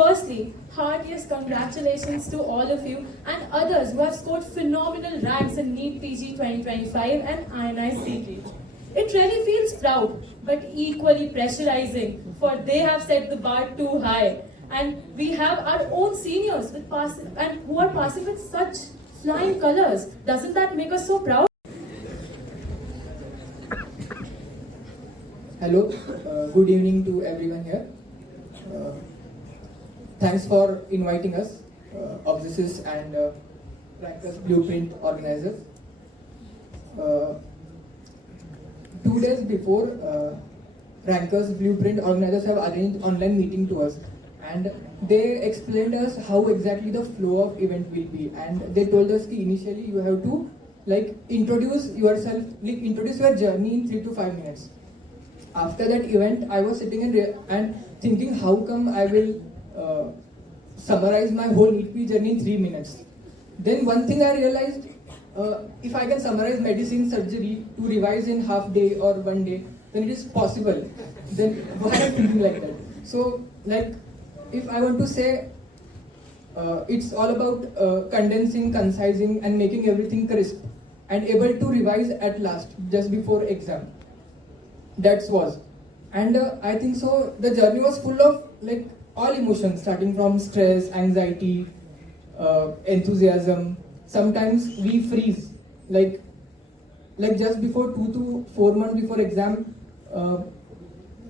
Firstly, heartiest congratulations to all of you and others who have scored phenomenal ranks in Neet PG 2025 and INICT. It really feels proud, but equally pressurizing, for they have set the bar too high. And we have our own seniors who are passing with such flying colors. Doesn't that make us so proud? Hello, good evening to everyone here. Thanks for inviting us, Obsesses and Priyanka's Blueprint organizers. 2 days before, Ranker's Blueprint organizers have arranged online meeting to us, and they explained us how exactly the flow of event will be. And they told us that initially you have to introduce yourself, introduce your journey in 3 to 5 minutes. After that event, I was sitting and thinking, how come I will summarize my whole Neet PG journey in 3 minutes? Then one thing I realized, if I can summarize medicine surgery to revise in half day or 1 day, then it is possible. Then why am I thinking like that? So if I want to say, it's all about condensing, concising, and making everything crisp and able to revise at last, just before exam. That was. And I think so, the journey was full of all emotions, starting from stress, anxiety, enthusiasm. Sometimes we freeze, just before 2 to 4 months before exam.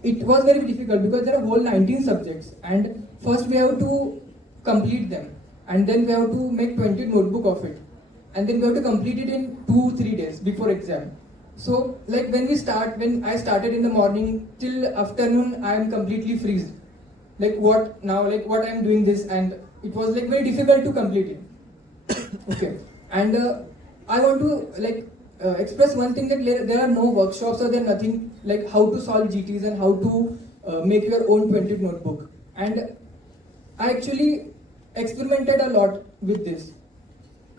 It was very difficult because there are whole 19 subjects, and first we have to complete them, and then we have to make 20 notebook of it, and then we have to complete it in 2-3 days before exam. So when I started in the morning till afternoon, I am completely freezed. What now? What I am doing this, and it was very difficult to complete it. Okay, and I want to express one thing, that there are no workshops or there nothing how to solve GTs and how to make your own 20 notebook. And I actually experimented a lot with this,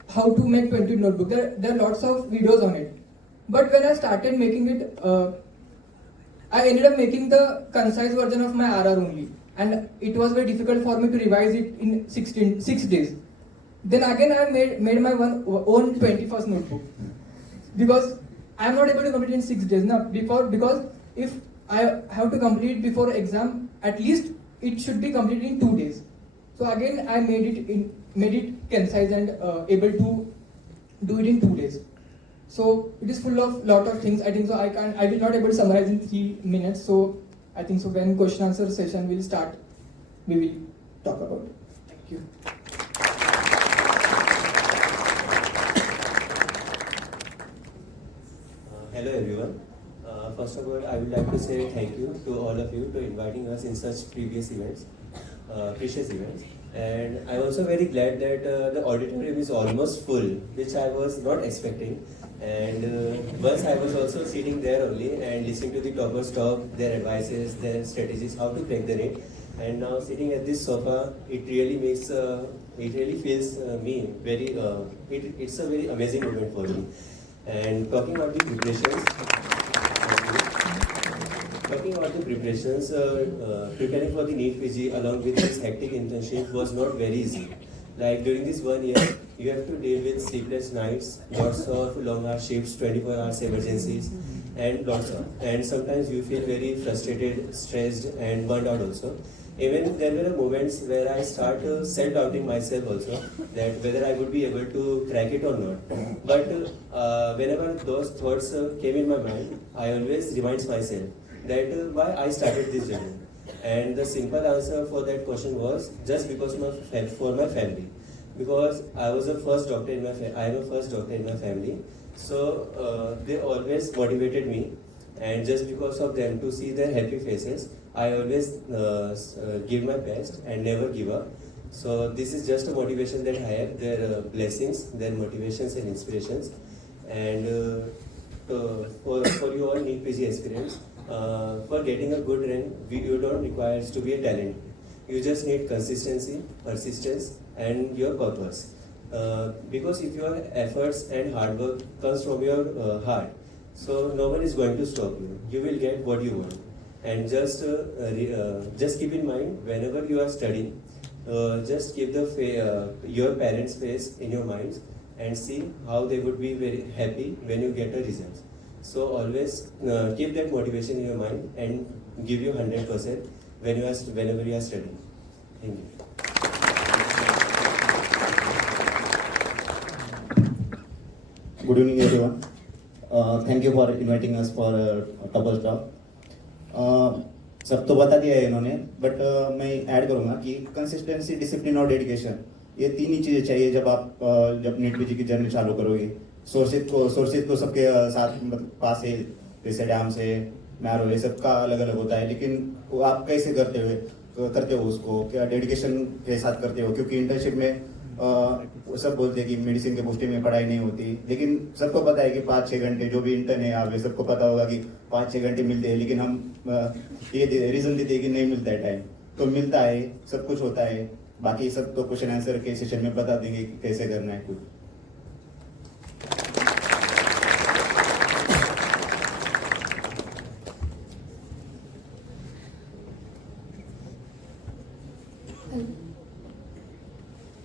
how to make 20 notebook. There are lots of videos on it. But when I started making it, I ended up making the concise version of my RR only. And it was very difficult for me to revise it in 6 days. Then again I made my own 21st notebook. Because I am not able to complete in 6 days now. Because if I have to complete it before exam, at least it should be completed in 2 days. So again I made it concise and able to do it in 2 days. So it is full of lot of things. I think so. I will not able to summarize in 3 minutes. So I think so. When question answer session will start, we will talk about it. Thank you. Hello everyone. First of all, I would like to say thank you to all of you for inviting us in such precious events. And I'm also very glad that the auditorium is almost full, which I was not expecting. And once I was also sitting there only and listening to the toppers talk, their advices, their strategies, how to crack the NEET. And now sitting at this sofa, it really feels me very. It's a very amazing moment for me. And talking about the preparations, preparing for the Neet PG along with this hectic internship was not very easy. During this 1 year, you have to deal with sleepless nights, lots of long hour shifts, 24 hours emergencies, and sometimes you feel very frustrated, stressed, and burned out also. Even there were moments where I started self-doubting myself also, that whether I would be able to crack it or not. But whenever those thoughts came in my mind, I always remind myself that why I started this journey. And the simple answer for that question was just because for my family. Because I was the first doctor in my I am a first doctor in my family. So they always motivated me, and just because of them, to see their happy faces, I always give my best and never give up. So this is just a motivation that I have, their blessings, their motivations and inspirations. And for you all Neet PG aspirants, for getting a good rank, you don't require to be a talent. You just need consistency, persistence, and your purpose. Because if your efforts and hard work comes from your heart, so no one is going to stop you. You will get what you want. And just keep in mind, whenever you are studying, just keep your parents' face in your minds and see how they would be very happy when you get a result. So always keep that motivation in your mind and give you 100% whenever you are studying. Thank you. Good evening, everyone. Thank you for inviting us for a couple talk. सब तो बता दिया है इन्होंने, but मैं add करूँगा कि consistency, discipline और डेडिकेशन, ये तीन ही चीज़ें चाहिए जब नीट पीजी की जर्नी चालू करोगे. सोर्सेज को सबके साथ मतलब पास है, जैसे डैम से मैरो, ये सबका अलग अलग होता है, लेकिन वो आप कैसे करते हो उसको, क्या डेडिकेशन के साथ करते हो. क्योंकि इंटर्नशिप में वो सब बोलते हैं कि मेडिसिन के पोस्टिंग में पढ़ाई नहीं होती, लेकिन सबको पता है कि 5-6 घंटे, जो भी इंटर्न है आप सबको पता होगा कि 5-6 घंटे मिलते हैं, लेकिन हम ये रीजन देते हैं कि नहीं मिलता है टाइम. तो मिलता है, सब कुछ होता है. बाकी सब तो क्वेश्चन आंसर के सेशन में बता देंगे कि कैसे करना है कुछ.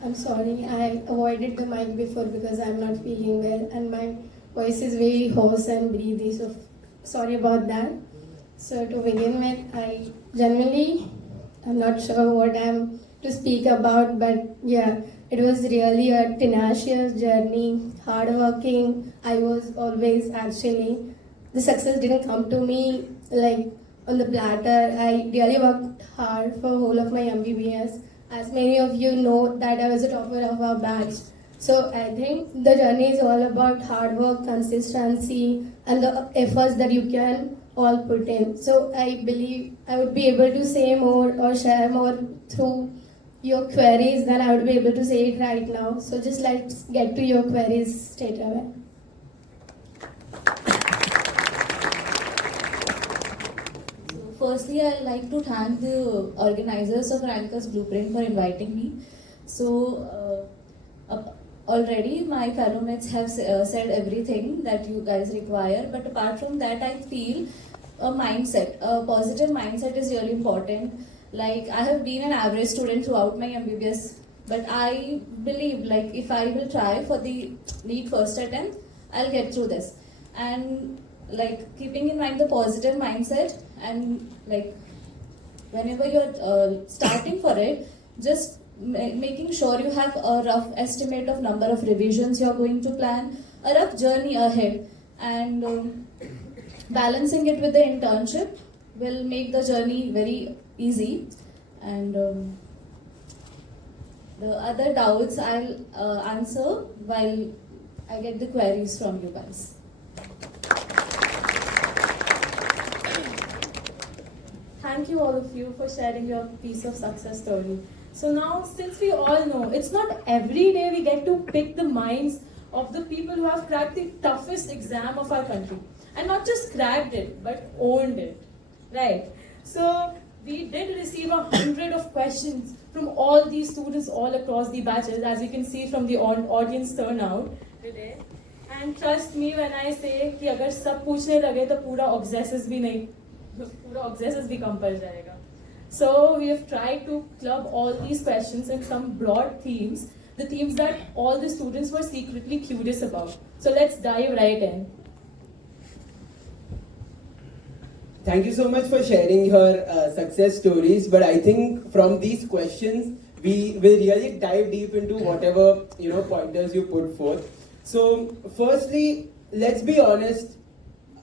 I'm sorry, I avoided the mic before because I'm not feeling well and my voice is very hoarse and breathy, so sorry about that. So to begin with, I'm not sure what I'm to speak about, but yeah, it was really a tenacious journey, hardworking. I was always the success didn't come to me like on the platter. I really worked hard for whole of my MBBS. As many of you know that I was a topper of our batch. So I think the journey is all about hard work, consistency, and the efforts that you can all put in. So I believe I would be able to say more or share more through your queries than I would be able to say it right now. So just let's get to your queries straight away. Firstly, I'd like to thank the organizers of Ranker's Blueprint for inviting me. So, already my fellow mates have said everything that you guys require, but apart from that, I feel a positive mindset is really important. Like, I have been an average student throughout my MBBS, but I believe, like, if I will try for the NEET first attempt, I'll get through this. And like keeping in mind the positive mindset, and like whenever you're starting for it, just making sure you have a rough estimate of number of revisions you're going to plan, a rough journey ahead, and balancing it with the internship will make the journey very easy. And the other doubts I'll answer while I get the queries from you guys. Thank you all of you for sharing your piece of success story. So now, since we all know, it's not every day we get to pick the minds of the people who have cracked the toughest exam of our country. And not just cracked it, but owned it. Right? So, we did receive 100 of questions from all these students all across the batches, as you can see from the audience turnout today. And trust me when I say कि अगर सब पूछने लगे तो पूरा obsesses भी कम पड़ जाएगा. So we have tried to club all these questions in some broad themes, the themes that all the students were secretly curious about. So let's dive right in. Thank you so much for sharing your success stories, but I think from these questions we will really dive deep into whatever pointers you put forth. So firstly, let's be honest,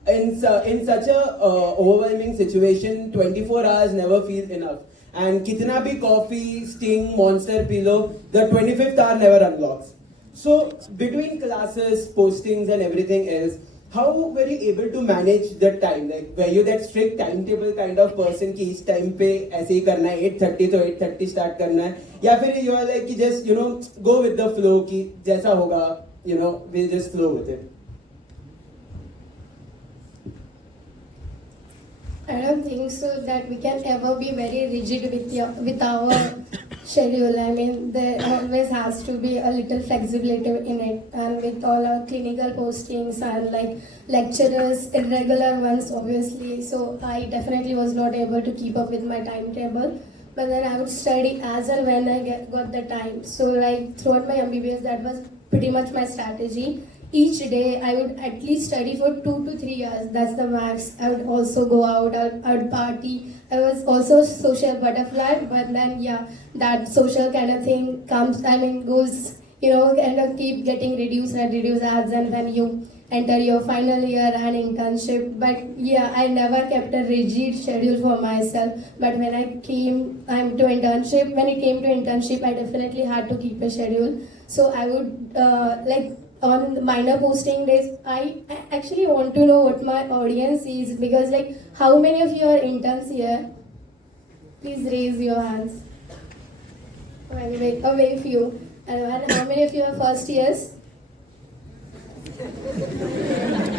in such a overwhelming situation, 24 hours never feels enough. And kitna bhi coffee, Sting, Monster, Pillow, the 25th hour never unlocks. So between classes, postings and everything else, how were you able to manage the time? Like, were you that strict timetable kind of person कि इस time पे ऐसे ही करना है, 8:30 तो 8:30 start करना है, या फिर you are like कि just go with the flow कि जैसा होगा we'll just flow with it? I don't think so that we can ever be very rigid with our schedule. I mean, there always has to be a little flexibility in it. And with all our clinical postings and like lecturers, irregular ones, obviously. So I definitely was not able to keep up with my timetable. but then I would study as and when I got the time. So like throughout my MBBS, that was pretty much my strategy. Each day I would at least study for 2 to 3 hours. That's the max. I would also go out. I would party. I was also a social butterfly, but then yeah, that social kind of thing comes. I mean, goes. Kind of keep getting reduced as and when you enter your final year and internship. But yeah, I never kept a rigid schedule for myself. But when it came to internship, I definitely had to keep a schedule. So I would on minor posting days, I actually want to know what my audience is, because like how many of you are interns here? Please raise your hands. Oh, anyway, a very few. And how many of you are first years?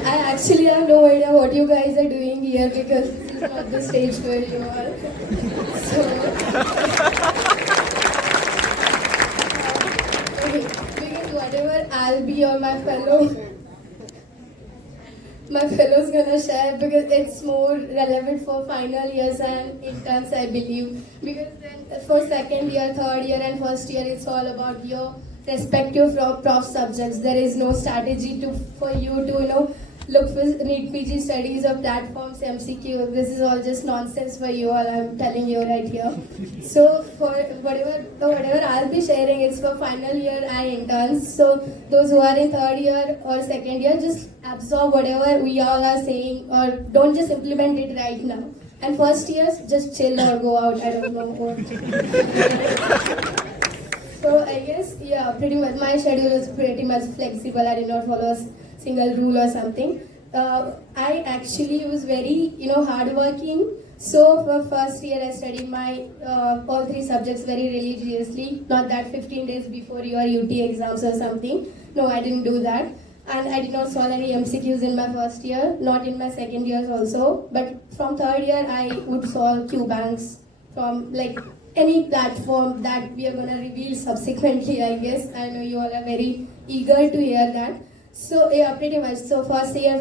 I actually have no idea what you guys are doing here, because this is not the stage where you are. So, because whatever I'll be or my fellow's gonna share, because it's more relevant for final years and interns, I believe. Because then for second year, third year and first year, it's all about your respective prof subjects. There is no strategy for you to look for Neet PG studies or platforms, MCQ. This is all just nonsense for you all, I'm telling you right here. So for whatever I'll be sharing, it's for final year and interns. So those who are in third year or second year, just absorb whatever we all are saying, or don't just implement it right now. And first years, just chill or go out, I don't know what. So I guess, yeah, pretty much my schedule is pretty much flexible. I did not follow a single rule or something. I actually was very, hardworking. So for first year, I studied my all 3 subjects very religiously. Not that 15 days before your UT exams or something. No, I didn't do that. And I did not solve any MCQs in my first year, not in my second years also. But from third year, I would solve Q banks from like any platform that we are going to reveal subsequently, I guess. I know you all are very eager to hear that. So yeah, pretty much. So first year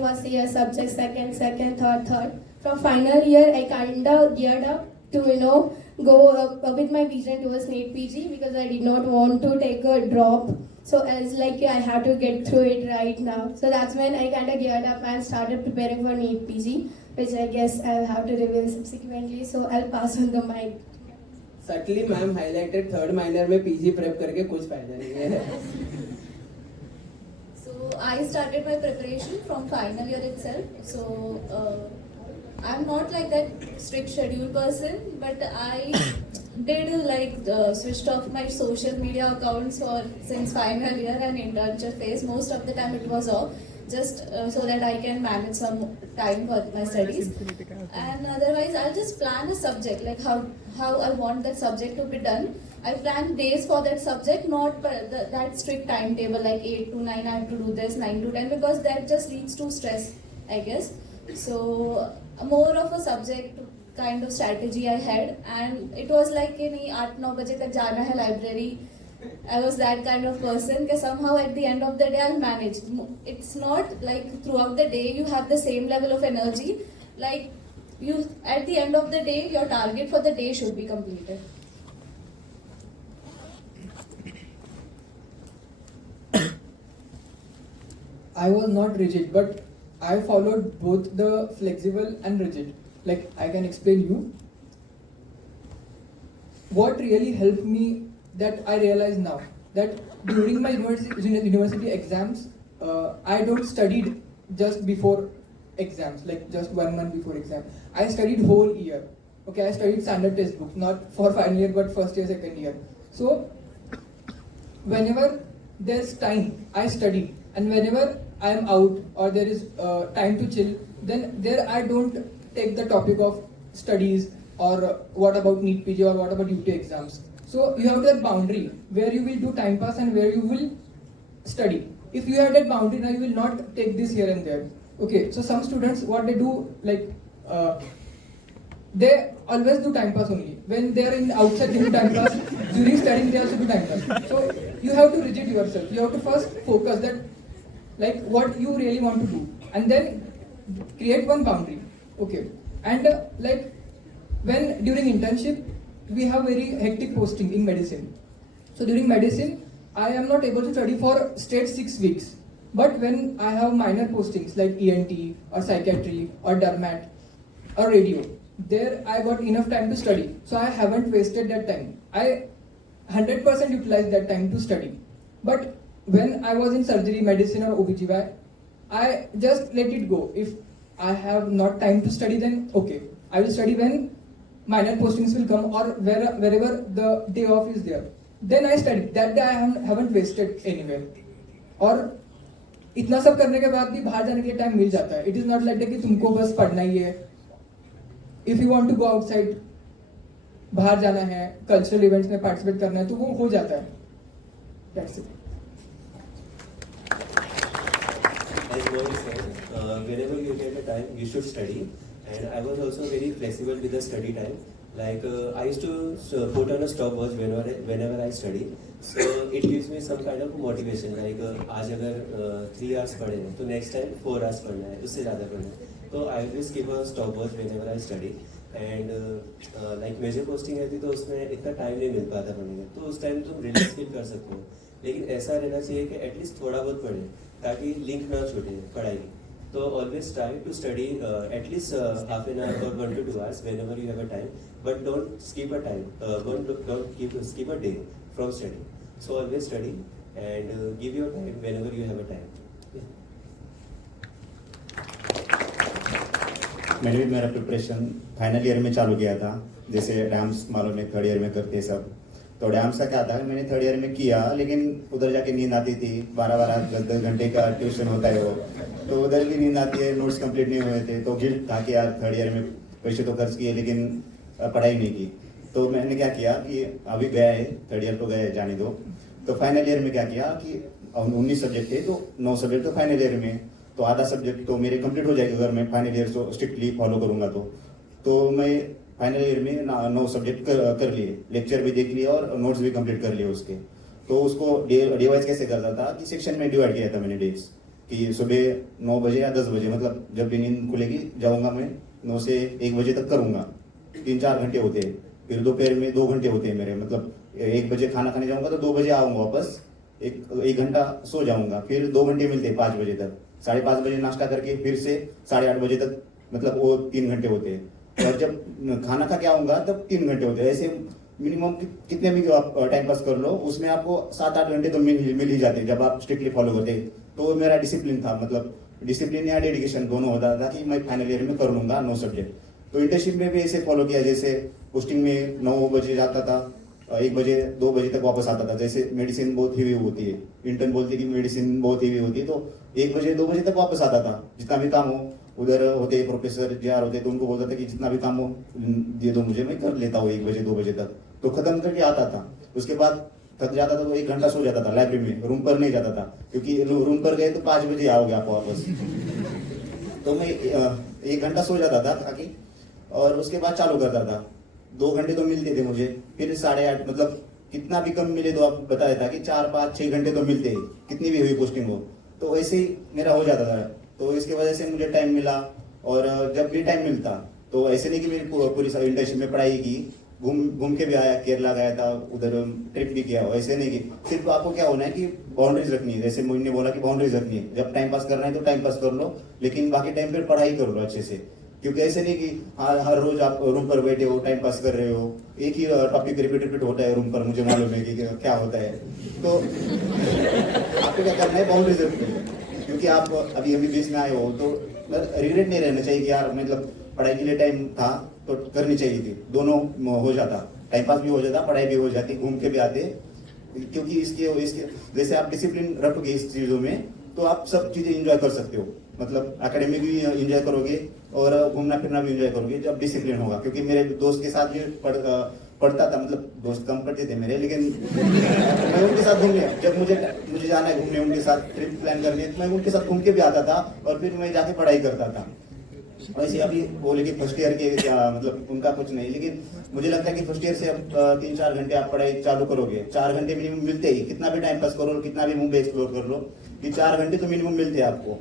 subject, second, third. From final year, I kind of geared up to, go with my vision towards Neet PG, because I did not want to take a drop. So I was like, I have to get through it right now. So that's when I kind of geared up and started preparing for Neet PG, which I guess I'll have to reveal subsequently. So I'll pass on the mic. Subtly ma'am highlighted third minor में PG prep करके कुछ फायदा नहीं है. So I started my preparation from final year itself. So I'm not like that strict schedule person, but I did switched off my social media accounts since final year and internship phase. Most of the time it was off, just so that I can manage some time for my studies. And otherwise I'll just plan a subject, like how I want that subject to be done. I plan days for that subject, not that strict timetable like 8 to 9 I have to do this, 9 to 10, because that just leads to stress, I guess. So more of a subject kind of strategy I had, and it was like कि नहीं 8-9 बजे तक जाना है library. I was that kind of person that somehow at the end of the day I'll manage. It's not like throughout the day you have the same level of energy. Like you, at the end of the day, your target for the day should be completed. I was not rigid, but I followed both the flexible and rigid. Like I can explain you. What really helped me, that I realize now, that during my university exams, I don't studied just before exams, like just 1 month before exam. I studied whole year. Okay, I studied standard textbook, not for final year but first year, second year. So whenever there's time, I study, and whenever I am out or there is time to chill, then there I don't take the topic of studies or what about Neet PG or what about UT exams. So you have that boundary where you will do time pass and where you will study. If you have that boundary, now you will not take this here and there. Okay, so some students, what they do, like they always do time pass only. When they are in outside, they do time pass. During studying, they also do time pass. So you have to rigid yourself. You have to first focus that, like what you really want to do, and then create one boundary. Okay, and like when during internship, we have very hectic posting in medicine. So during medicine, I am not able to study for straight 6 weeks. But when I have minor postings like ENT or psychiatry or dermat or radio, there I got enough time to study. So I haven't wasted that time. I 100% utilized that time to study. But when I was in surgery, medicine or OBGY, I just let it go. If I have not time to study, then okay, I will study when minor postings will come or wherever the day off is there. Then I study. That day I haven't wasted anywhere. और इतना सब करने के बाद भी बाहर जाने के लिए टाइम मिल जाता है. It is not like that कि तुमको बस पढ़ना ही है. If you want to go outside, बाहर जाना है, कल्चरल इवेंट्स में पार्टिसिपेट करना है, तो वो हो जाता है. That's it. As Moin said, whenever you get a time, you should study. And I was also very flexible with the study time. Like I used to put on a stopwatch whenever I study. So it gives me some kind of motivation. Like आज अगर 3 hours पढ़े हैं, तो next time 4 hours पढ़ना है, उससे ज़्यादा पढ़ना है. तो I always keep a stopwatch whenever I study. And like major posting रहती तो उसमें इतना टाइम नहीं मिल पाता पढ़ने का. तो उस टाइम तुम रिलैक्स फील कर सकते हो. लेकिन ऐसा रहना चाहिए कि एटलीस्ट थोड़ा बहुत पढ़े ताकि लिंक ना छूटे पढ़ाई की. So always try to study at least half an hour or 1 to 2 hours whenever you have a time. But don't skip a time. Don't skip a day from studying. So always study and give your time whenever you have a time. मैंने भी मेरा preparation final year में चालू किया था. जैसे dams मालूम है थर्ड ईयर में करते सब. तो डैम्स का क्या था मैंने थर्ड ईयर में किया, लेकिन उधर जाके नींद आती थी. 12-12 10-10 घंटे का ट्यूशन होता है वो, तो उधर भी नींद आती है. नोट्स कंप्लीट नहीं हुए थे तो गिल्ट था कि यार थर्ड ईयर में पैसे तो खर्च किए लेकिन पढ़ाई नहीं की. तो मैंने क्या किया कि अभी गया है थर्ड ईयर तो गए जाने दो. तो फाइनल ईयर में क्या किया कि 19 सब्जेक्ट थे तो 9 सब्जेक्ट तो फाइनल ईयर में, तो आधा सब्जेक्ट तो मेरे कंप्लीट हो जाएगा अगर मैं फाइनल ईयर को स्ट्रिक्टली फॉलो करूंगा. तो मैं फाइनल ईयर में 9 सब्जेक्ट कर लिए, लेक्चर भी देख लिया और नोट्स भी कंप्लीट कर लिए उसके. तो उसको डे वाइज कैसे करता था कि सेक्शन में डिवाइड किया था मैंने डेज, कि सुबह 9 बजे या 10 बजे, मतलब जब भी नींद खुलेगी जाऊंगा मैं 9 से 1 बजे तक करूंगा. 3-4 घंटे होते हैं. फिर दोपहर में 2 घंटे होते हैं मेरे, मतलब 1 बजे खाना खाने जाऊंगा तो 2 बजे आऊंगा वापस, एक घंटा सो जाऊंगा. फिर 2 घंटे मिलते हैं 5 बजे तक. 5:30 बजे नाश्ता करके फिर से 8:30 बजे तक, मतलब वो 3 घंटे होते हैं. और जब खाना खा के आऊंगा तब 3 घंटे होते हैं. ऐसे मिनिमम कितने भी आप टाइम पास कर लो उसमें आपको 7-8 घंटे तो मिल ही जाते हैं जब आप स्ट्रिक्टली फॉलो करते. तो मेरा डिसिप्लिन था, मतलब डिसिप्लिन या डेडिकेशन दोनों होता था कि मैं फाइनल ईयर में कर लूंगा 9 सब्जेक्ट. तो इंटर्नशिप में भी ऐसे फॉलो किया. जैसे पोस्टिंग में 9 बजे जाता था, 1 बजे 2 बजे तक वापस आता था. जैसे मेडिसिन बहुत हेवी होती है, इंटर्न बोलती है कि मेडिसिन बहुत हेवी होती है, तो 1 बजे 2 बजे तक वापस आता था. जितना भी काम हो, उधर होते प्रोफेसर JR होते तो उनको बोलता था कि जितना भी काम हो दे दो मुझे, मैं कर लेता हूँ 1 बजे 2 बजे तक. तो खत्म करके आता था. उसके बाद थक जाता था तो 1 घंटा सो जाता था लाइब्रेरी में, रूम पर नहीं जाता था, क्योंकि रूम पर गए तो 5 बजे आओगे आप वापस. तो मैं 1 घंटा सो जाता था ताकि, और उसके बाद चालू करता था. 2 घंटे तो मिलते थे मुझे. फिर 8:30, मतलब कितना भी कम मिले तो आप बताया था कि 4-5-6 घंटे तो मिलते ही, कितनी भी हुई पोस्टिंग हो. तो ऐसे ही मेरा हो जाता था. तो इसकी वजह से मुझे टाइम मिला. और जब भी टाइम मिलता तो ऐसे नहीं कि मेरी पूरी इंटर्नशिप में पढ़ाई की, घूम के भी आया, केरला गया था, उधर ट्रिप भी किया. ऐसे नहीं कि सिर्फ आपको क्या होना है कि बाउंड्रीज रखनी है. जैसे मोइन ने बोला कि बाउंड्रीज रखनी है. जब टाइम पास करना है तो टाइम पास कर लो, लेकिन बाकी टाइम पर पढ़ाई कर लो अच्छे से. क्योंकि ऐसे नहीं कि हर रोज आप रूम पर बैठे हो टाइम पास कर रहे हो, एक ही टॉपिक रिपीट होता है रूम पर. मुझे मालूम है कि क्या होता है. तो आपको क्या करना है, बाउंड्रीज रखनी है. क्योंकि आप अभी MBBS में आए हो तो रिग्रेट नहीं रहना चाहिए कि यार मतलब पढ़ाई के लिए टाइम था तो करनी चाहिए थी. दोनों हो जाता, टाइम पास भी हो जाता, पढ़ाई भी हो जाती, घूम के भी आते. क्योंकि इसके जैसे आप डिसिप्लिन रखोगे इस चीजों में तो आप सब चीजें एंजॉय कर सकते हो. मतलब एकेडमिक भी एंजॉय करोगे और घूमना फिरना भी एंजॉय करोगे जब डिसिप्लिन होगा. क्योंकि मेरे दोस्त के साथ भी पढ़ता था, मतलब दोस्त कम पढ़ते थे मेरे, लेकिन मैं उनके साथ घूमने, जब मुझे जाना है घूमने उनके साथ ट्रिप प्लान करने, तो मैं उनके साथ घूम के भी आता था और फिर मैं जाके पढ़ाई करता था. वैसे अभी बोले कि फर्स्ट ईयर के क्या, मतलब उनका कुछ नहीं, लेकिन मुझे लगता है कि फर्स्ट ईयर से अब 3-4 घंटे आप पढ़ाई चालू करोगे. 4 घंटे मिनिमम मिलते ही, कितना भी टाइम पास करो, कितना भी मुंबई एक्सप्लोर कर लो, कि 4 घंटे तो मिनिमम मिलते हैं आपको.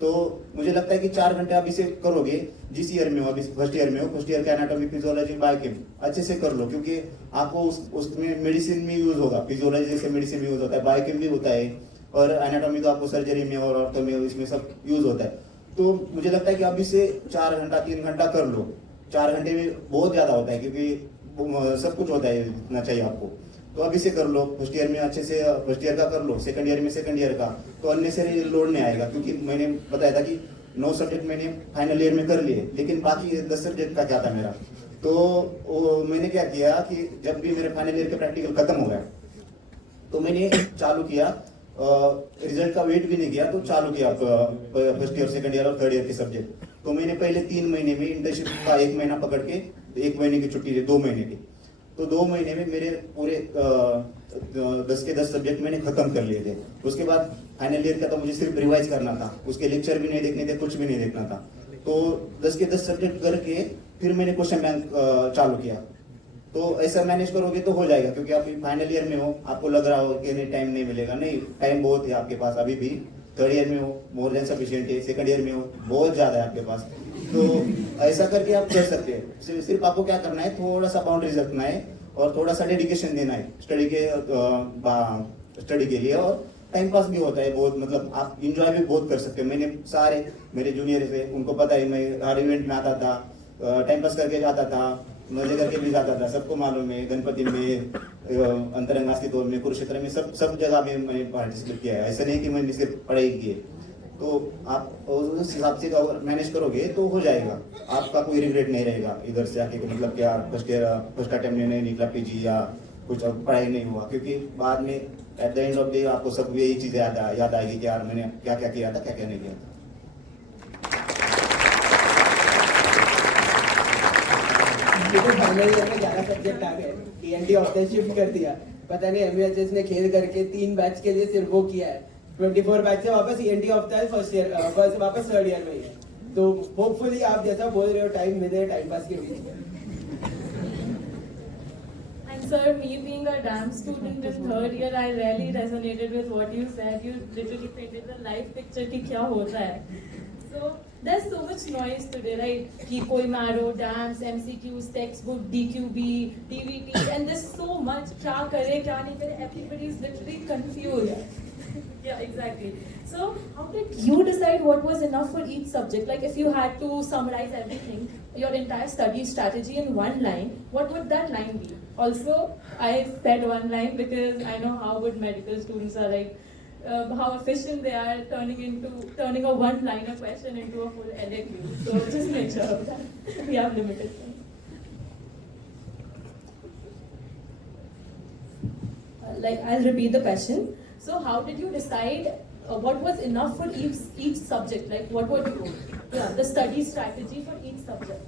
तो मुझे लगता है कि 4 घंटे आप इसे करोगे, जिस ईयर में हो, अभी फर्स्ट ईयर में हो, फर्स्ट ईयर का एनाटॉमी, फिजियोलॉजी, बायोकेम अच्छे से कर लो, क्योंकि आपको उसमें मेडिसिन में यूज होगा, फिजियोलॉजी जैसे मेडिसिन में यूज होता है, बायोकेम भी होता है, और एनाटॉमी तो आपको सर्जरी में और ऑर्थो में इसमें सब यूज होता है। तो मुझे लगता है कि आप इसे 4 घंटा 3 घंटा कर लो। 4 घंटे में बहुत ज्यादा होता है, क्योंकि सब कुछ होता है, इतना चाहिए आपको। तो अब इसे कर लो, फर्स्ट ईयर में अच्छे से फर्स्ट ईयर का कर लो, सेकंड ईयर में सेकंड ईयर का, तो अननेसेसरी लोड नहीं आएगा। क्योंकि मैंने बताया था कि 9 सब्जेक्ट मैंने फाइनल ईयर में कर लिए, लेकिन बाकी 10 सब्जेक्ट का क्या था मेरा। तो मैंने क्या किया कि जब भी मेरे फाइनल ईयर के प्रैक्टिकल खत्म हो गया, तो मैंने चालू किया, रिजल्ट का वेट भी नहीं किया, तो चालू किया फर्स्ट ईयर, सेकंड ईयर और थर्ड ईयर के सब्जेक्ट। तो मैंने पहले 3 महीने में इंटर्नशिप का 1 महीना पकड़ के, 1 महीने की छुट्टी थी 2 महीने की, तो 2 महीने में मेरे पूरे 10 के 10 सब्जेक्ट मैंने खत्म कर लिए थे। उसके बाद फाइनल ईयर का तो मुझे सिर्फ रिवाइज करना था, उसके लेक्चर भी नहीं देखने थे, कुछ भी नहीं देखना था। तो 10 के 10 सब्जेक्ट करके फिर मैंने क्वेश्चन बैंक चालू किया। तो ऐसा मैनेज करोगे तो हो जाएगा, क्योंकि आप फाइनल ईयर में हो, आपको लग रहा हो कि नहीं टाइम नहीं मिलेगा, नहीं, टाइम बहुत है आपके पास अभी भी। थर्ड ईयर में हो, मोर देन सफिशिएंट है, सेकंड ईयर में हो, बहुत ज्यादा है आपके पास। तो ऐसा करके आप कर सकते हैं। सिर्फ आपको क्या करना है, थोड़ा सा बाउंड्रीज रखना है और थोड़ा सा डेडिकेशन देना है स्टडी के लिए, और टाइम पास भी होता है बहुत, मतलब आप इंजॉय भी बहुत कर सकते हो। मैंने सारे मेरे जूनियर थे, उनको पता है, मैं हर इवेंट में आता था, टाइम पास करके जाता था, मजे करके भी जाता था, सबको मालूम है। गणपति में, अंतरंगास्ती तौर में, कुरुक्षेत्र में, सब जगह में मैंने पार्टिसिपेट किया है। ऐसा नहीं कि मैंने सिर्फ पढ़ाई की है। तो आप उस हिसाब से मैनेज करोगे तो हो जाएगा, आपका कोई रिग्रेट नहीं रहेगा इधर से आके, मतलब क्या फर्स्ट अटेम्प्ट में नहीं निकला पीजी या कुछ पढ़ाई नहीं हुआ, क्योंकि बाद में at the end of day आपको सब यही चीजें याद आएगी कि यार मैंने क्या क्या किया था, क्या क्या नहीं किया था। फाइनल ईयर में 11 सब्जेक्ट आ गए, टीएनटी ऑप्शन शिफ्ट कर दिया। पता नहीं एमबीबीएस ने खेल करके 3 बैच के लिए सिर्फ वो किया है, 24 बैच से वापस ईएनटी ऑप्शन है, फर्स्ट ईयर वापस थर्ड ईयर में ही है। तो होपफुली आप जैसा बोल रहे हो टाइम मिले टाइम पास के बीच में। And sir, me being a dance student in third year, I really resonated with what you said. You literally painted the life picture कि क्या होता है. So there's so much noise today, right? कि कोई मारो, dance, MCQs, textbook, DQB, DVT, and there's so much. क्या करे, क्या नहीं करे, everybody is literally confused. Yeah, exactly. So how did you decide what was enough for each subject? Like if you had to summarize everything, your entire study strategy in one line, what would that line be? Also, I said one line because I know how good medical students are, like how efficient they are turning a one-liner question into a full LAQ. So just make sure of that. We have limited time. Like I'll repeat the question. So how did you decide what was enough for each subject? Like what were the study strategy for each subject?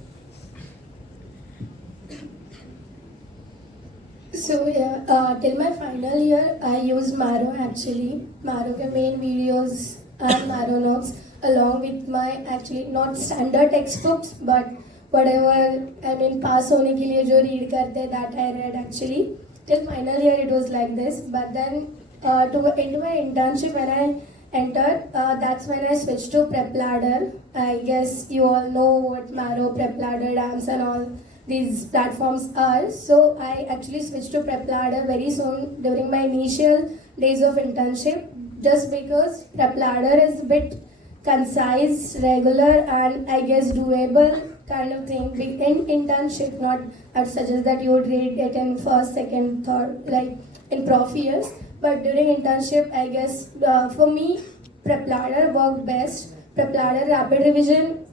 So yeah, till my final year, I used Maro actually. Maro के main videos and Maro notes along with my actually not standard textbooks but whatever I mean pass होने के लिए जो read करते हैं that I read actually. Till final year it was like this, but then into my internship when I entered, that's when I switched to Prep Ladder. I guess you all know what Maro, Prep Ladder, Dams and all these platforms are. So I actually switched to Prep Ladder very soon during my initial days of internship, just because Prep Ladder is a bit concise, regular and I guess doable kind of thing. In internship, not I'd suggest that you would read it in first, second, third, like in prof years. But during internship, I guess for me, Prep Ladder worked best. Prep Ladder rapid revision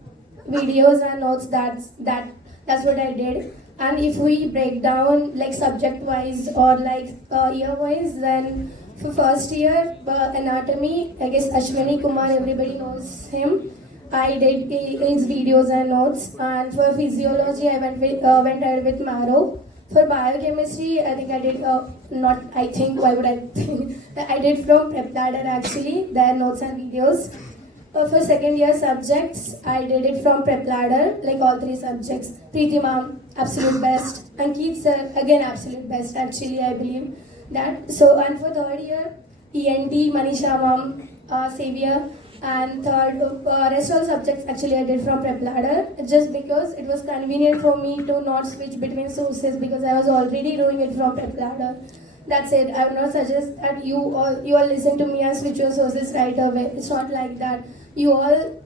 videos and notes, that's what I did. And if we break down like subject wise or like year wise, then for first year anatomy, I guess Ashwini Kumar, everybody knows him. I did his videos and notes. And for physiology, I went ahead with Maro. For biochemistry, I think I did why would I think? I did from Prep Ladder actually, their notes and videos. For second year subjects, I did it from Prep Ladder, like all 3 subjects. Preeti ma'am, absolute best. Ankit sir, again absolute best actually, I believe that. So, and for third year, ENT, Manisha ma'am, Xavier, And third, rest all subjects actually I did from prep ladder just because it was convenient for me to not switch between sources because I was already doing it from prep ladder. That's it. I would not suggest that you all listen to me and switch your sources right away. It's not like that. You all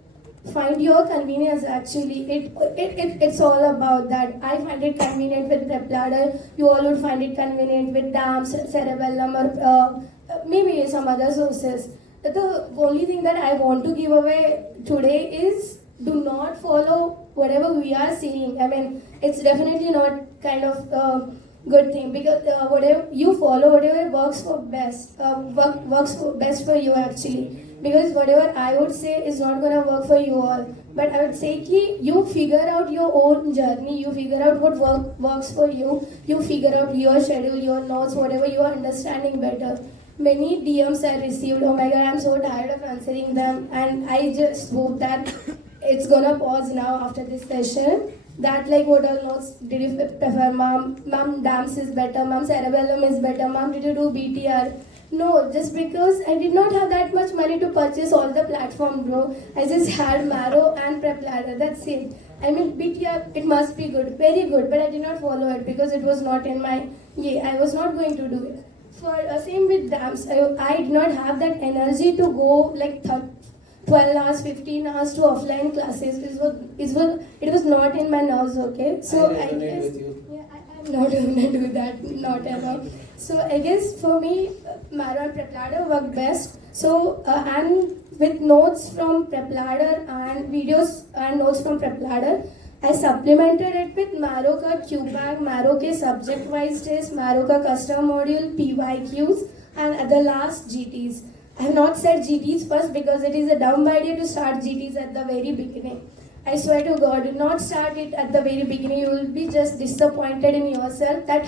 find your convenience actually. It's all about that. I find it convenient with prep ladder. You all would find it convenient with DAMS, cerebellum, or maybe some other sources. The only thing that I want to give away today is do not follow whatever we are seeing. I mean, it's definitely not kind of good thing because whatever you follow, whatever works for best, works for best for you actually. Because whatever I would say is not gonna work for you all. But I would say ki you figure out your own journey, you figure out what works for you, you figure out your schedule, your notes, whatever you are understanding better. Many DMs I received, oh my god, I'm so tired of answering them, and I just hope that it's gonna pause now after this session. That like what all notes did you prefer, mom? Mom, DAMS is better, mom, cerebellum is better, mom, did you do BTR? No, just because I did not have that much money to purchase all the platform, bro. I just had Marrow and Prep Ladder, that's it. I mean, BTR, it must be good, very good, but I did not follow it because it was not in my, I was not going to do it. For same with DAMS, I did not have that energy to go like 12 hours, 15 hours to offline classes. It was not in my nerves, okay? So I guess, I'm not going to do that, not ever. So I guess for me, Marrow and Prep Ladder work best. So, and with notes from Prep Ladder and videos and notes from Prep Ladder, I supplemented it with Marrow ka QBank, Marrow ke subject-wise test, Marrow ka custom module, PYQs, and at the last GTs. I have not said GTs first because it is a dumb idea to start GTs at the very beginning. I swear to God, do not start it at the very beginning. You will be just disappointed in yourself that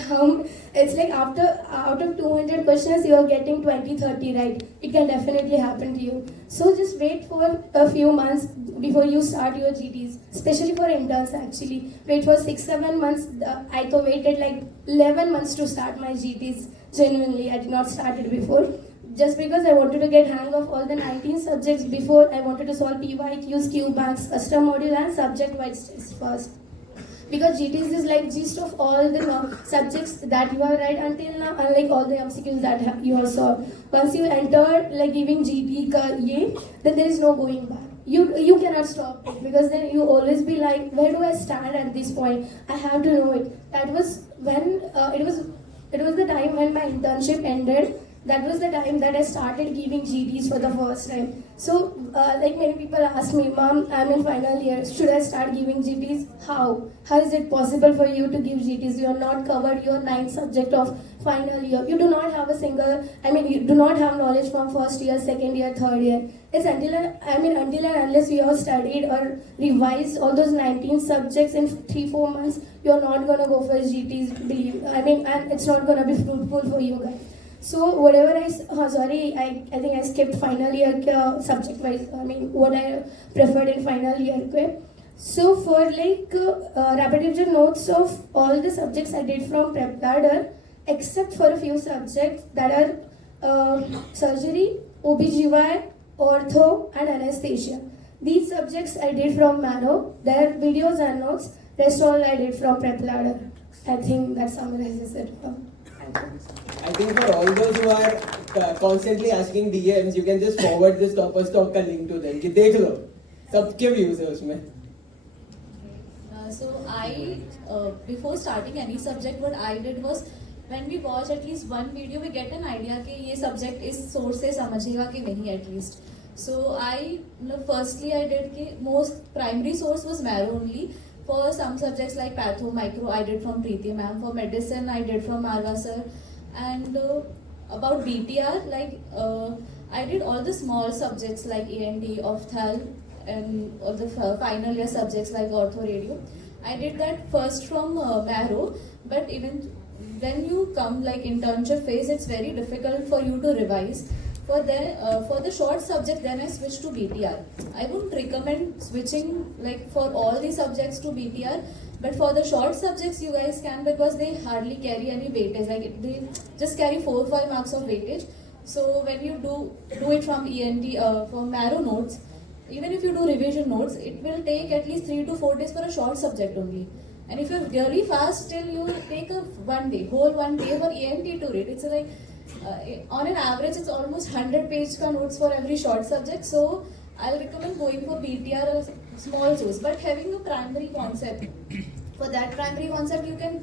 it's like out of 200 questions, you are getting 20, 30 right. It can definitely happen to you. So just wait for a few months before you start your GTs, especially for interns actually. Wait for 6-7 months. I waited like 11 months to start my GTs. Genuinely, I did not start it before. Just because I wanted to get hang of all the 19 subjects before, I wanted to solve PYQs, QBanks, custom module and subject-wise tests first. Because GTs is like gist of all the subjects that you have read until now, unlike all the MCQs that you have solved. Once you enter like giving GT ka then there is no going back. You cannot stop it because then you always be like, where do I stand at this point? I have to know it. That was when it was the time when my internship ended. That was the time that I started giving GTs for the first time. So, like many people ask me, Mom, I'm in final year, should I start giving GTs? How? How is it possible for you to give GTs? You are not covered your 9th subject of final year. You do not have you do not have knowledge from first year, second year, third year. It's until and unless you have studied or revised all those 19 subjects in 3-4 months, you're not gonna go for GTs, and it's not gonna be fruitful for you guys. So whatever I think I skipped final year subject wise. What I preferred in final year. Okay? So for rapid revision notes of all the subjects I did from Prep Ladder, except for a few subjects that are surgery, OBGY, ortho, and anesthesia. These subjects I did from Marrow. Their videos and notes. Rest all I did from Prep Ladder. I think that summarizes it. I think for all those who are constantly asking DMs, you can just forward this Topper's Talk का link to them. कि देख लो, सबके views है उसमें. So I, before starting any subject, what I did was, when we watch at least one video, we get an idea कि ये subject इस source से समझेगा कि नहीं at least. So firstly I did कि most primary source was Marrow only. For some subjects like Patho, Micro, I did from Preeti ma'am. For medicine, I did from Marwa sir. And about BTR, I did all the small subjects like ENT, Ophthal, and all the final year subjects like Ortho Radio. I did that first from Marrow, but even when you come like internship phase, it's very difficult for you to revise. For the short subject, then I switched to BTR. I wouldn't recommend switching for all the subjects to BTR, but for the short subjects you guys can because they hardly carry any weightage. They just carry 4 or 5 marks of weightage. So when you do it from ENT from marrow notes, even if you do revision notes, it will take at least 3 to 4 days for a short subject only. And if you're really fast, still you take a whole one day for ENT to read. It's like on an average, it's almost 100-page ka notes for every short subject. So I'll recommend going for BTR or small source, but having a primary concept. For that primary concept, you can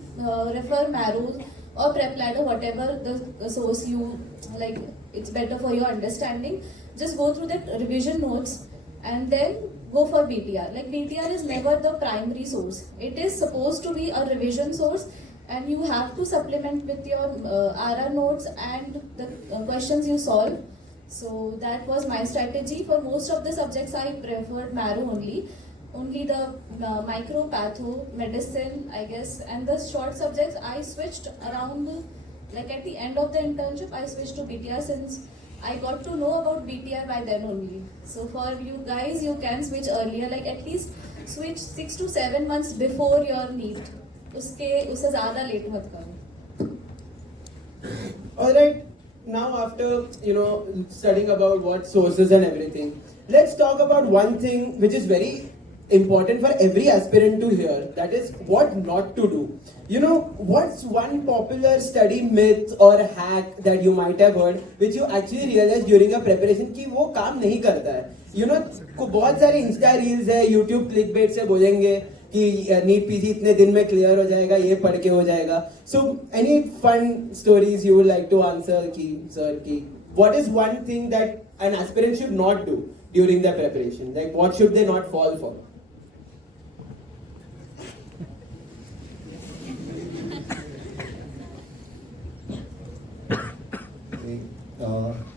refer marrows or prep ladder, whatever the source you like. It's better for your understanding. Just go through the revision notes and then go for BTR. Like BTR is never the primary source. It is supposed to be a revision source, and you have to supplement with your RR notes and the questions you solve. So that was my strategy. For most of the subjects, I preferred marrow only. Only the micro, patho, medicine, I guess, and the short subjects, I switched around, like at the end of the internship, I switched to BTR since I got to know about BTR by then only. So for you guys, you can switch earlier, like at least switch 6 to 7 months before your NEET. उससे ज़्यादा late मत करो. All right. Now after studying about what sources and everything, let's talk about one thing which is very important for every aspirant to hear. That is what not to do. What's one popular study myth or hack that you might have heard which you actually realized during your preparation कि वो काम नहीं करता है. बहुत सारे Insta reels है, YouTube clickbait से बोलेंगे कि नीट पीजी इतने दिन में क्लियर हो जाएगा, ये पढ़ के हो जाएगा. So any fun stories you would like to answer कि what is one thing that an aspirant should not do during their preparation? Like what should they not fall for?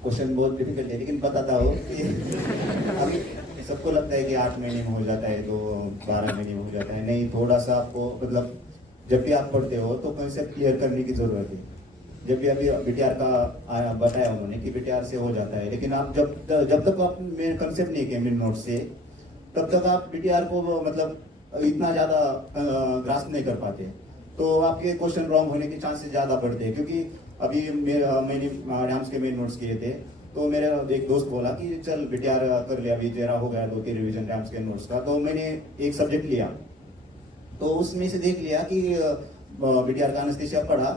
Question बहुत difficult है, लेकिन बताता हूँ कि अभी सबको लगता है कि 8 महीने में हो जाता है, तो 12 महीने में हो जाता है. नहीं, थोड़ा सा आपको मतलब जब भी आप पढ़ते हो तो कंसेप्ट क्लियर करने की जरूरत है. जब भी अभी बीटीआर का बताया उन्होंने कि बीटीआर से हो जाता है, लेकिन आप जब तक आप मेन कंसेप्ट नहीं किए मेन नोट से, तब तक आप बीटीआर को मतलब इतना ज़्यादा ग्रास्प नहीं कर पाते. तो आपके क्वेश्चन रॉन्ग होने के चांसेस ज़्यादा बढ़ते हैं. क्योंकि अभी मैंने डैम्स के मेन नोट्स किए थे, तो मेरा एक दोस्त बोला कि चल बीटीआर कर लिया, अभी तेरा हो गया 2-3 रिवीजन डैम्स के नोट्स का. तो मैंने एक सब्जेक्ट लिया, तो उसमें से देख लिया कि बीटीआर का एनेस्थीसिया पढ़ा,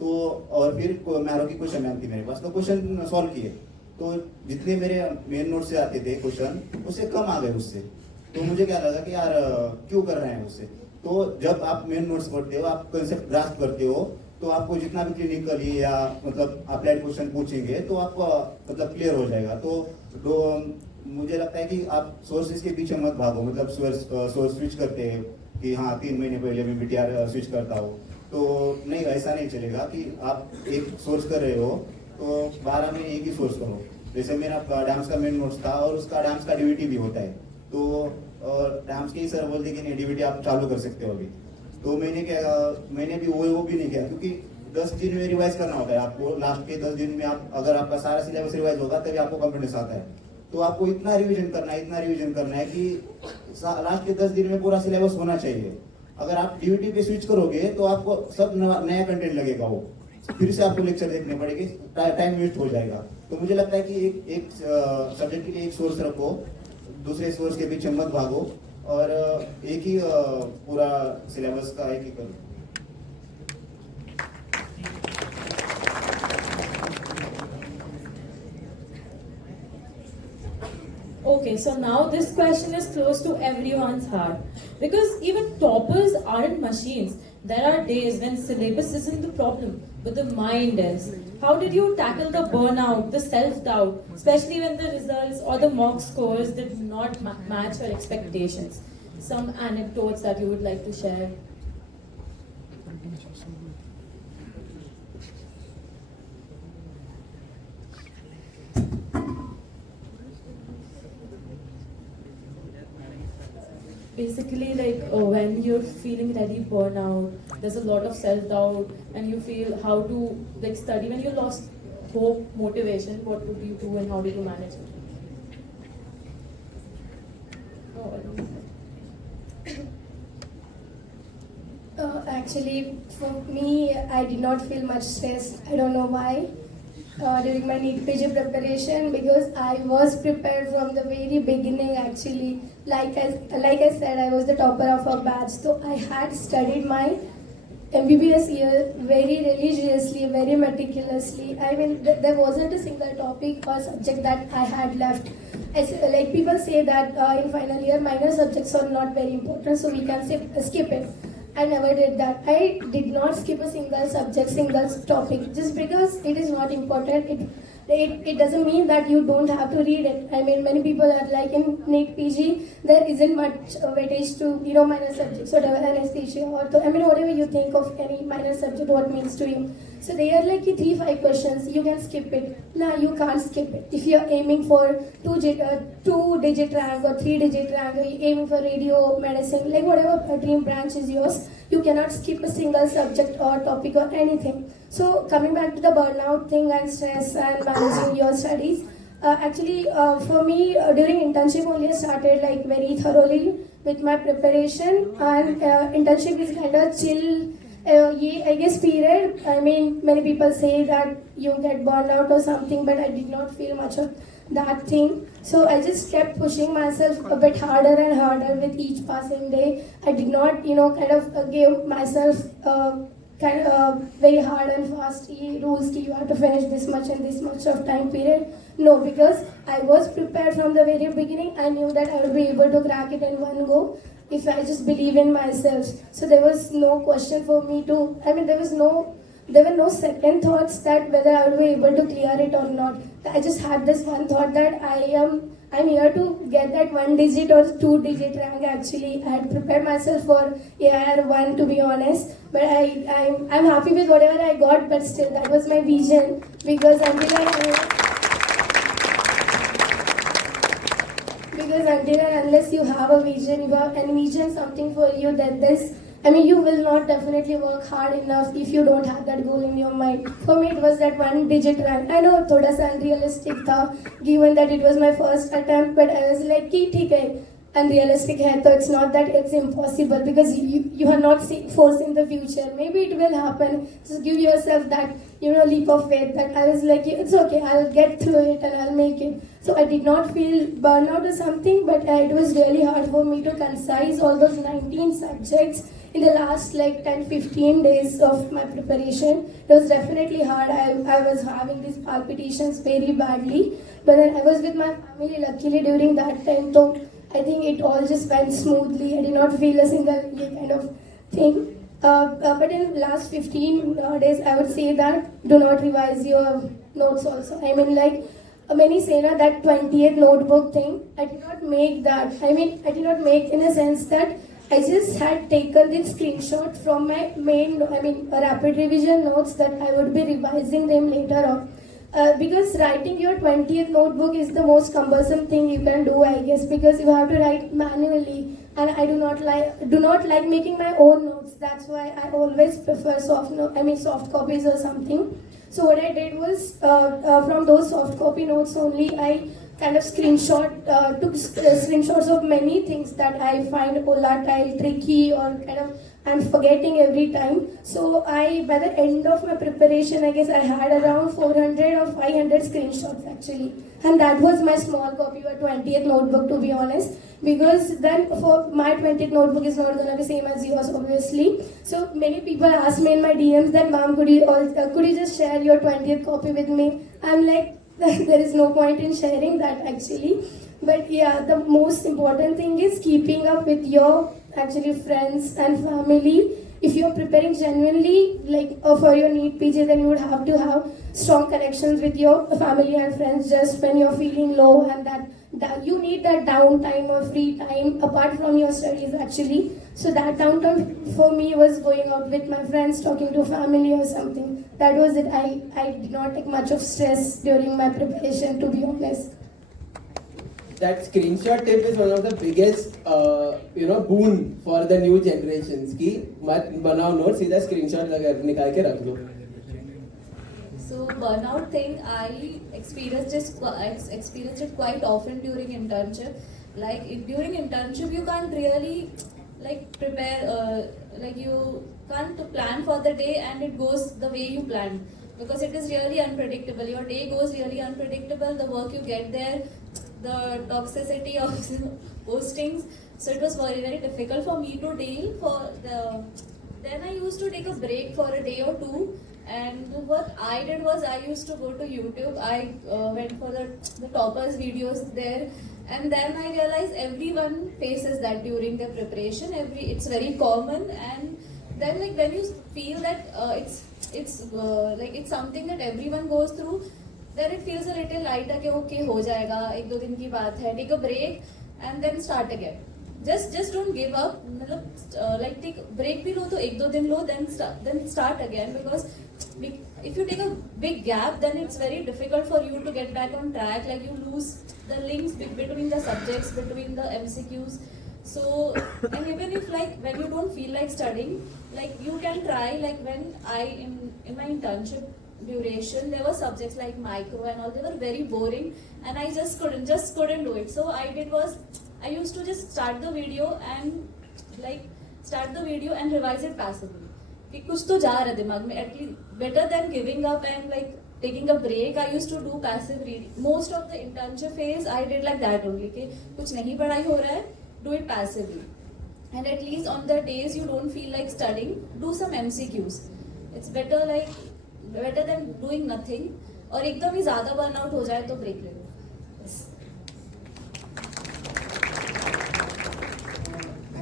तो और फिर मैरो की क्वेश्चन बैंक थी मेरे पास, तो क्वेश्चन सॉल्व किए. तो जितने मेरे मेन नोट से आते थे क्वेश्चन, उससे कम आ गए उससे. तो मुझे क्या लगा कि यार क्यों कर रहे हैं उससे. तो जब आप मेन नोट्स पढ़ते हो, आप कंसेप्ट ग्रास्प करते हो, तो आपको जितना भी क्लिनिकली या मतलब अप्लाइड क्वेश्चन पूछेंगे तो आपको मतलब क्लियर हो जाएगा. तो मुझे लगता है कि आप सोर्सेज के पीछे मत भागो. मतलब सोर्स स्विच करते हैं कि हाँ 3 महीने पहले मैं बीटीआर स्विच करता हूँ, तो नहीं, ऐसा नहीं चलेगा कि आप एक सोर्स कर रहे हो तो 12 महीने एक ही सोर्स करो. जैसे मेरा डैम्स का मेन नोट्स था और उसका डैम्स का डीवीटी भी होता है, तो और डैम्स के ही सर बोलते कि नहीं डीवीटी आप चालू कर सकते हो अभी. तो मैंने भी वो भी नहीं किया, क्योंकि 10 दिन में रिवाइज करना होता है आपको. लास्ट के 10 दिन में आप अगर आपका सारा सिलेबस रिवाइज होगा तभी आपको कॉन्फिडेंस आता है. तो आपको इतना रिवीजन करना है कि लास्ट के 10 दिन में पूरा सिलेबस होना चाहिए. अगर आप डीवीटी पे स्विच करोगे तो आपको सब नया कंटेंट लगेगा, वो फिर से आपको लेक्चर देखने पड़ेगी, टाइम वेस्ट हो जाएगा. तो मुझे लगता है कि एक सब्जेक्ट के लिए एक सोर्स रखो, दूसरे सोर्स के पीछे मत भागो, और एक ही पूरा सिलेबस का एक ही करो. Okay, so now this question is close to everyone's heart, because even toppers aren't machines. There are days when syllabus isn't the problem, but the mind is. How did you tackle the burnout, the self-doubt, especially when the results or the mock scores did not match your expectations? Some anecdotes that you would like to share? Basically, like when you're feeling really burnout, there's a lot of self-doubt, and you feel how to like study. When you lost hope, motivation, what would you do, and how did you manage it? Oh, I don't know. Actually, for me, I did not feel much stress. I don't know why. during my NEET PG preparation because I was prepared from the very beginning actually. Like I said, I was the topper of our batch. So I had studied my MBBS year very religiously, very meticulously. I mean, there wasn't a single topic or subject that I had left. Like people say that in final year, minor subjects are not very important, so we can skip it. I never did that. I did not skip a single subject, single topic, just because it is not important. It doesn't mean that you don't have to read it. I mean, many people are like in NEET PG, there isn't much weightage to minor subjects, whatever anesthesia or whatever you think of any minor subject, what means to you. So they are like 3-5 questions. You can skip it. No, you can't skip it. If you're aiming for two-digit rank or 3-digit rank, or you're aiming for radio, medicine, like whatever dream branch is yours, you cannot skip a single subject or topic or anything. So coming back to the burnout thing and stress and managing your studies, for me during internship only I started like very thoroughly with my preparation, and internship is kind of chill. I guess period. I mean, many people say that you get burned out or something, but I did not feel much of that thing. So I just kept pushing myself a bit harder and harder with each passing day. I did not, give myself very hard and fast rules. You have to finish this much and this much of time period. No, because I was prepared from the very beginning. I knew that I would be able to crack it in one go if I just believe in myself. So there was no question for me to, there were no second thoughts that whether I would be able to clear it or not. I just had this one thought that I'm here to get that 1-digit or 2-digit rank actually. I had prepared myself for AIR 1 to be honest, but I'm happy with whatever I got, but still that was my vision, because until and unless you have a vision, you have envisioned something for you, that you will not definitely work hard enough if you don't have that goal in your mind. For me, it was that 1-digit rank. I know thoda sa unrealistic tha, given that it was my first attempt, but I was like, ki theek hai, unrealistic hai, so it's not that it's impossible, because you are not forcing the future. Maybe it will happen. Just give yourself that leap of faith. That I was like, it's okay, I'll get through it and I'll make it. So I did not feel burnout or something, but it was really hard for me to concise all those 19 subjects in the last 10-15 days of my preparation. It was definitely hard. I was having these palpitations very badly, but then I was with my family luckily during that time, so I think it all just went smoothly. I did not feel a single kind of thing. But in last 15 days, I would say that do not revise your notes also. Many say that 20th notebook thing, I did not make that. I did not make in a sense that I just had taken this screenshot from my main, rapid revision notes, that I would be revising them later on. Because writing your 20th notebook is the most cumbersome thing you can do, I guess, because you have to write manually, and I do not like making my own notes. That's why I always prefer soft copies or something. So what I did was from those soft copy notes only, I kind of took screenshots of many things that I find volatile, tricky, or I'm forgetting every time. So by the end of my preparation, I guess I had around 400 or 500 screenshots actually. And that was my small copy or 20th notebook, to be honest. Because then for my 20th notebook is not going to be same as yours, obviously. So many people ask me in my DMs that, ma'am, could you just share your 20th copy with me? I'm like, there is no point in sharing that actually. But yeah, the most important thing is keeping up with your friends and family. If you're preparing genuinely for your NEET PG, then you would have to have strong connections with your family and friends just when you're feeling low, and that you need that downtime or free time apart from your studies actually. So that downtime for me was going out with my friends, talking to family or something. That was it. I did not take much of stress during my preparation, to be honest. That screenshot tip is one of the biggest, boon for the new generations. Ki mat banao note, सीधा screenshot निकाल के रख दो. So burnout thing, I experienced it quite often during internship. During internship, you can't really prepare. You can't plan for the day and it goes the way you planned. because it is really unpredictable. Your day goes really unpredictable. The work you get there, the toxicity of postings. So it was very difficult for me to deal. Then I used to take a break for a day or two. And what I did was I used to go to YouTube. I went for the toppers videos there, and then I realized everyone faces that during their preparation. It's very common, and then like when you feel that it's something that everyone goes through, then it feels a little lighter. कि okay हो जाएगा, एक दो दिन की बात है. Take a break and then start again. Just don't give up. मतलब like take break भी लो तो एक दो दिन लो, then start again, because if you take a big gap, then it's very difficult for you to get back on track. Like you lose the links between the subjects, between the MCQs. So, and even if like when you don't feel like studying, like you can try. Like when in my internship duration, there were subjects like micro and all. They were very boring, and I just couldn't do it. So I did was I used to just start the video and revise it passively. कि कुछ तो जा रहा है दिमाग में, at least better than giving up and like taking a break. I used to do passive reading. Most of the internship phase I did like that only, कि कुछ नहीं पढ़ाई हो रहा है, do it passively. And at least on the days you don't feel like studying, do some MCQs. It's better than doing nothing. और एकदम ही ज़्यादा burnout हो जाए तो break ले लो.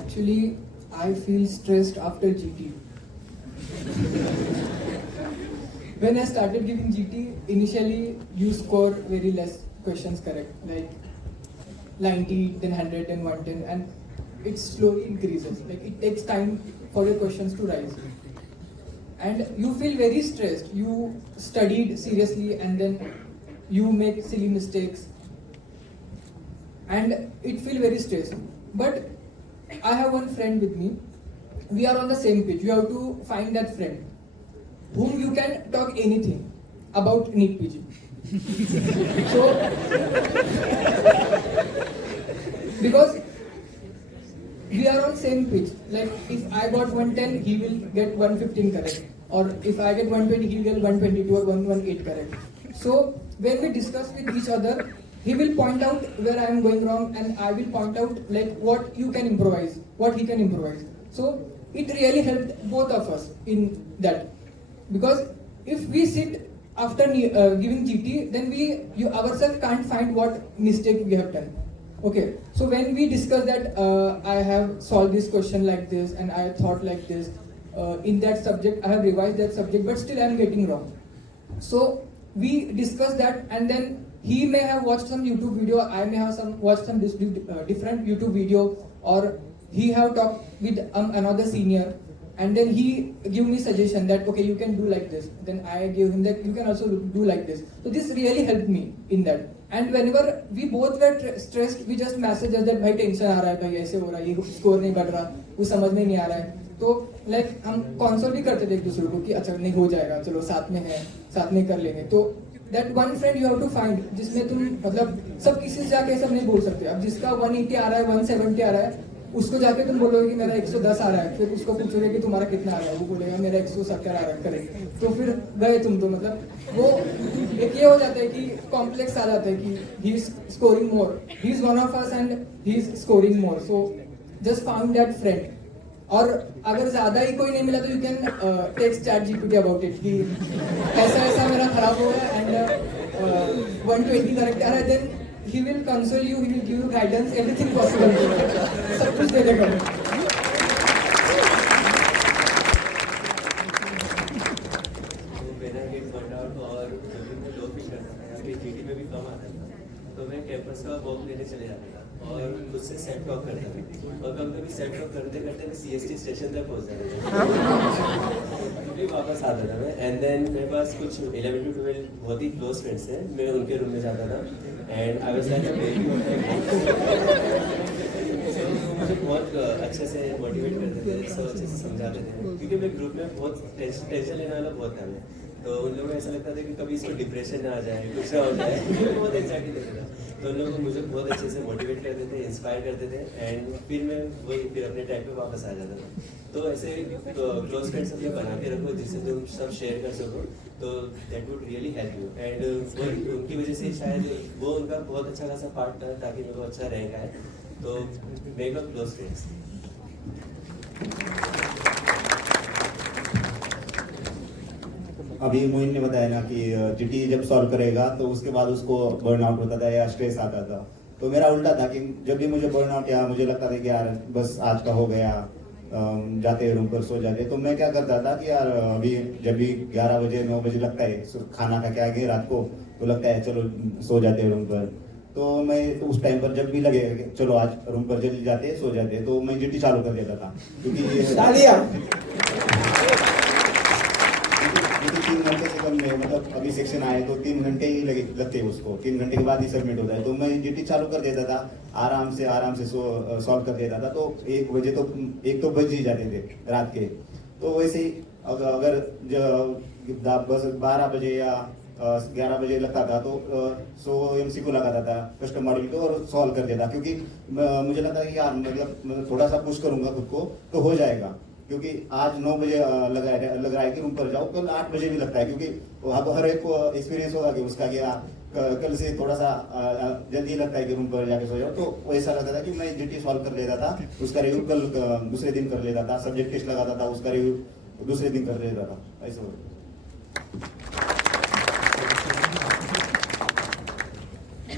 Actually, I feel stressed after GT. When I started giving GT, initially you score very less questions correct, like 90, then 100, then 110, and it slowly increases. Like it takes time for your questions to rise. And you feel very stressed. You studied seriously and then you make silly mistakes. And it feels very stressed. But I have one friend with me. We are on the same page. You have to find that friend whom you can talk anything about Neet PG. So, because we are on same page. Like if I got 110, he will get 115 correct. Or if I get 120, he will get 122 or 118 correct. So when we discuss with each other, he will point out where I am going wrong, and I will point out like what you can improvise, what he can improvise. So it really helped both of us in that, because if we sit after giving GT, then you ourselves can't find what mistake we have done. Okay, so when we discuss that I have solved this question like this and I thought like this in that subject, I have revised that subject, but still I am getting wrong. So we discuss that, and then he may have watched some YouTube video, I may have watched some different YouTube video, or he have talked with another senior, and then he give me suggestion that okay, you can do like this. Then I give him that you can also do like this. So this really helped me in that. And whenever we both were stressed, we just message us that भाई tension आ रहा है, भाई ऐसे हो रहा है, ये score नहीं बढ़ रहा, कुछ समझ में नहीं आ रहा है. तो लाइक हम कॉन्सोल भी करते थे एक दूसरे को कि अच्छा नहीं हो जाएगा, चलो साथ में है, साथ में कर लेंगे. तो that one friend you have to find जिसमें तुम मतलब सब किसी से जाके सब नहीं बोल सकते. अब जिसका 180 आ रहा है, 170 आ रहा है, उसको जाके तुम बोलोगे कि मेरा 110 आ रहा है, फिर उसको पूछोगे कि तुम्हारा कितना आ रहा है, वो बोलेगा मेरा 170 आ रहा है, करेक्ट. तो फिर गए तुम. तो मतलब वो एक ये हो जाता है कि कॉम्प्लेक्स आ जाता है कि he is scoring more, he is one of us and he is scoring more. So just found that friend. और अगर ज्यादा ही कोई नहीं मिला तो you can text chat GPT about it कि ऐसा मेरा खराब हुआ है एंड 120 करेक्ट आ रहा है. Then he will console you, he will give you guidance, everything possible. सब कुछ दे देगा. मेरा गेट बर्न आउट और जब मैं लो फील करता था, अभी जीटी में भी कम आता था, तो मैं कैंपस का वॉक लेने चले जाता था और उससे सेट टॉक करता था. और कभी सेट टॉक करते करते मैं सीएसटी स्टेशन तक पहुंच जाता था, फिर वापस आता था मैं. एंड देन मेरे पास कुछ 11 to 12 बहुत ही क्लोज फ्रेंड्स हैं, मैं उनके रूम में जाता था. And I was like a baby. मुझे बहुत अच्छे से मोटिवेट करते थे, सब अच्छे से समझाते थे, क्योंकि मेरे ग्रुप में बहुत टेंशन लेने वाला बहुत था मैं, तो उन लोगों को ऐसा लगता था कि कभी इसको डिप्रेशन ना आ जाए, कुछ ना हो जाए, बहुत एंजाइटी लगता था। तो उन लोग मुझे बहुत अच्छे से मोटिवेट करते थे, इंस्पायर करते थे, एंड फिर मैं फिर अपने टाइम पे वापस आ जाता था। तो ऐसे क्लोज फ्रेंड्स अपने बना के रखो जिससे तुम सब शेयर कर सको, तो that would really help you. And उनकी वजह से शायद वो उनका बहुत अच्छा खासा पार्ट था ताकि मेरे को अच्छा रैंक आए, तो मेक अ क्लोज फ्रेंड्स। अभी मोइन ने बताया ना कि जीटी जब सॉल्व करेगा तो उसके बाद उसको बर्नआउट होता था या स्ट्रेस आता था, तो मेरा उल्टा था कि जब भी मुझे बर्नआउट या मुझे लगता था कि यार बस आज का हो गया, जाते रूम पर सो जाते, तो मैं क्या करता था कि यार अभी जब भी 11 बजे 9 बजे लगता है खाना खा के आ गए रात को, तो लगता है चलो सो जाते रूम पर, तो मैं तो उस टाइम पर जब भी लगे चलो आज रूम पर जल्दी जाते सो जाते, तो मैं जीटी चालू कर देता था, क्योंकि तालियां। 3 घंटे से कम नहीं, मतलब अभी सेक्शन आए तो 3 घंटे ही लगते हैं उसको, 3 घंटे के बाद ही सबमिट होता है, तो मैं जीटी चालू कर देता था, आराम से सॉल्व कर देता था, तो 1 बजे तो 1 तो बज ही जाते थे रात के। तो वैसे ही अगर 12 बजे या 11 बजे लगता था तो 100 MCQ लगाता था कस्टम मॉड्यूल को और सॉल्व कर देता, क्योंकि मुझे लगता है कि यार मतलब थोड़ा सा पुश करूंगा खुद को तो हो जाएगा, क्योंकि आज 9 बजे लग रहा है कि रूम पर जाओ, कल 8 बजे भी लगता है, क्योंकि अब हर एक को एक्सपीरियंस होगा कि उसका क्या कल से थोड़ा सा जल्दी लगता है कि रूम पर जाके सो जाओ, तो ऐसा लगता था कि मैं जीटी सॉल्व कर लेता था, उसका रिव्यू कल दूसरे दिन कर लेता था, सब्जेक्ट टेस्ट लगाता था, उसका रिव्यू दूसरे दिन कर लेता था, ऐसा होता।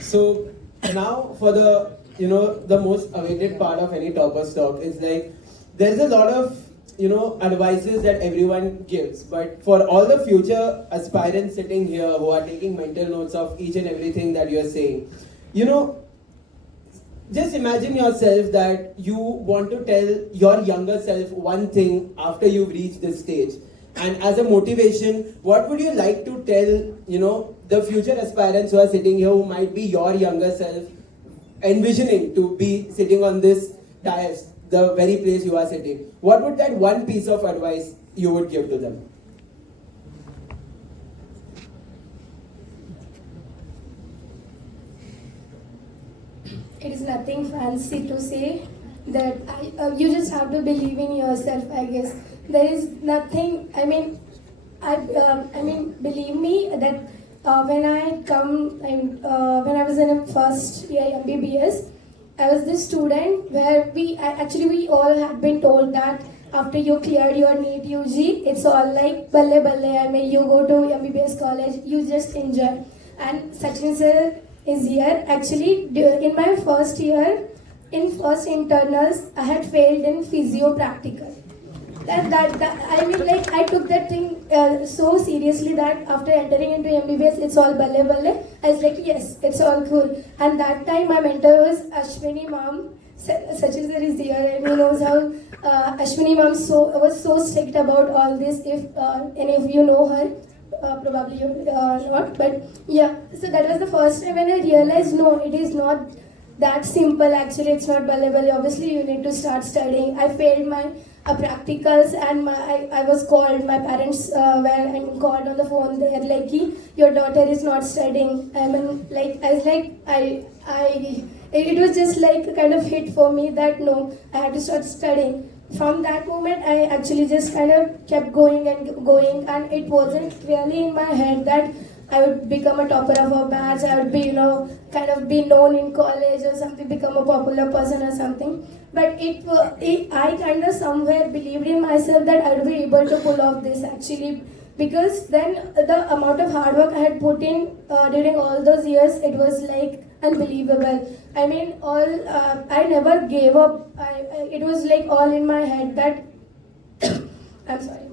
So now for the most awaited part of any topper's talk is like there's a lot of advices that everyone gives, but for all the future aspirants sitting here who are taking mental notes of each and everything that you're saying, just imagine yourself that you want to tell your younger self one thing after you've reached this stage. And as a motivation, what would you like to tell, the future aspirants who are sitting here who might be your younger self, envisioning to be sitting on this dais, the very place you are sitting? What would that one piece of advice you would give to them? It is nothing fancy to say that you just have to believe in yourself, I guess. There is nothing, believe me that when I was in a first year MBBS, I was this student where we all had been told that after you cleared your Neet UG, it's all like balle balle. You go to MBBS college, you just enjoy. And Sachin sir is here. Actually, in my first year, in first internals, I had failed in physio practical. I took that thing so seriously that after entering into MBBS, it's all balle balle. I was like, yes, it's all cool. And that time, my mentor was Ashwini ma'am. Sachin sir is here, and he knows how Ashwini ma'am was so strict about all this. If any of you know her, probably you not, but yeah. So that was the first time when I realized, no, it is not that simple. Actually, it's not balle balle. Obviously, you need to start studying. I failed my practicals, and I was called. My parents were called on the phone. They are like, your daughter is not studying. It was just like a kind of hit for me that no, I had to start studying. From that moment, I actually just kind of kept going, and it wasn't really in my head that I would become a topper of a batch. I would be, kind of be known in college or something, become a popular person or something. But I kind of somewhere believed in myself that I would be able to pull off this actually, because then the amount of hard work I had put in during all those years, it was like unbelievable. I never gave up. It was like all in my head that I'm sorry.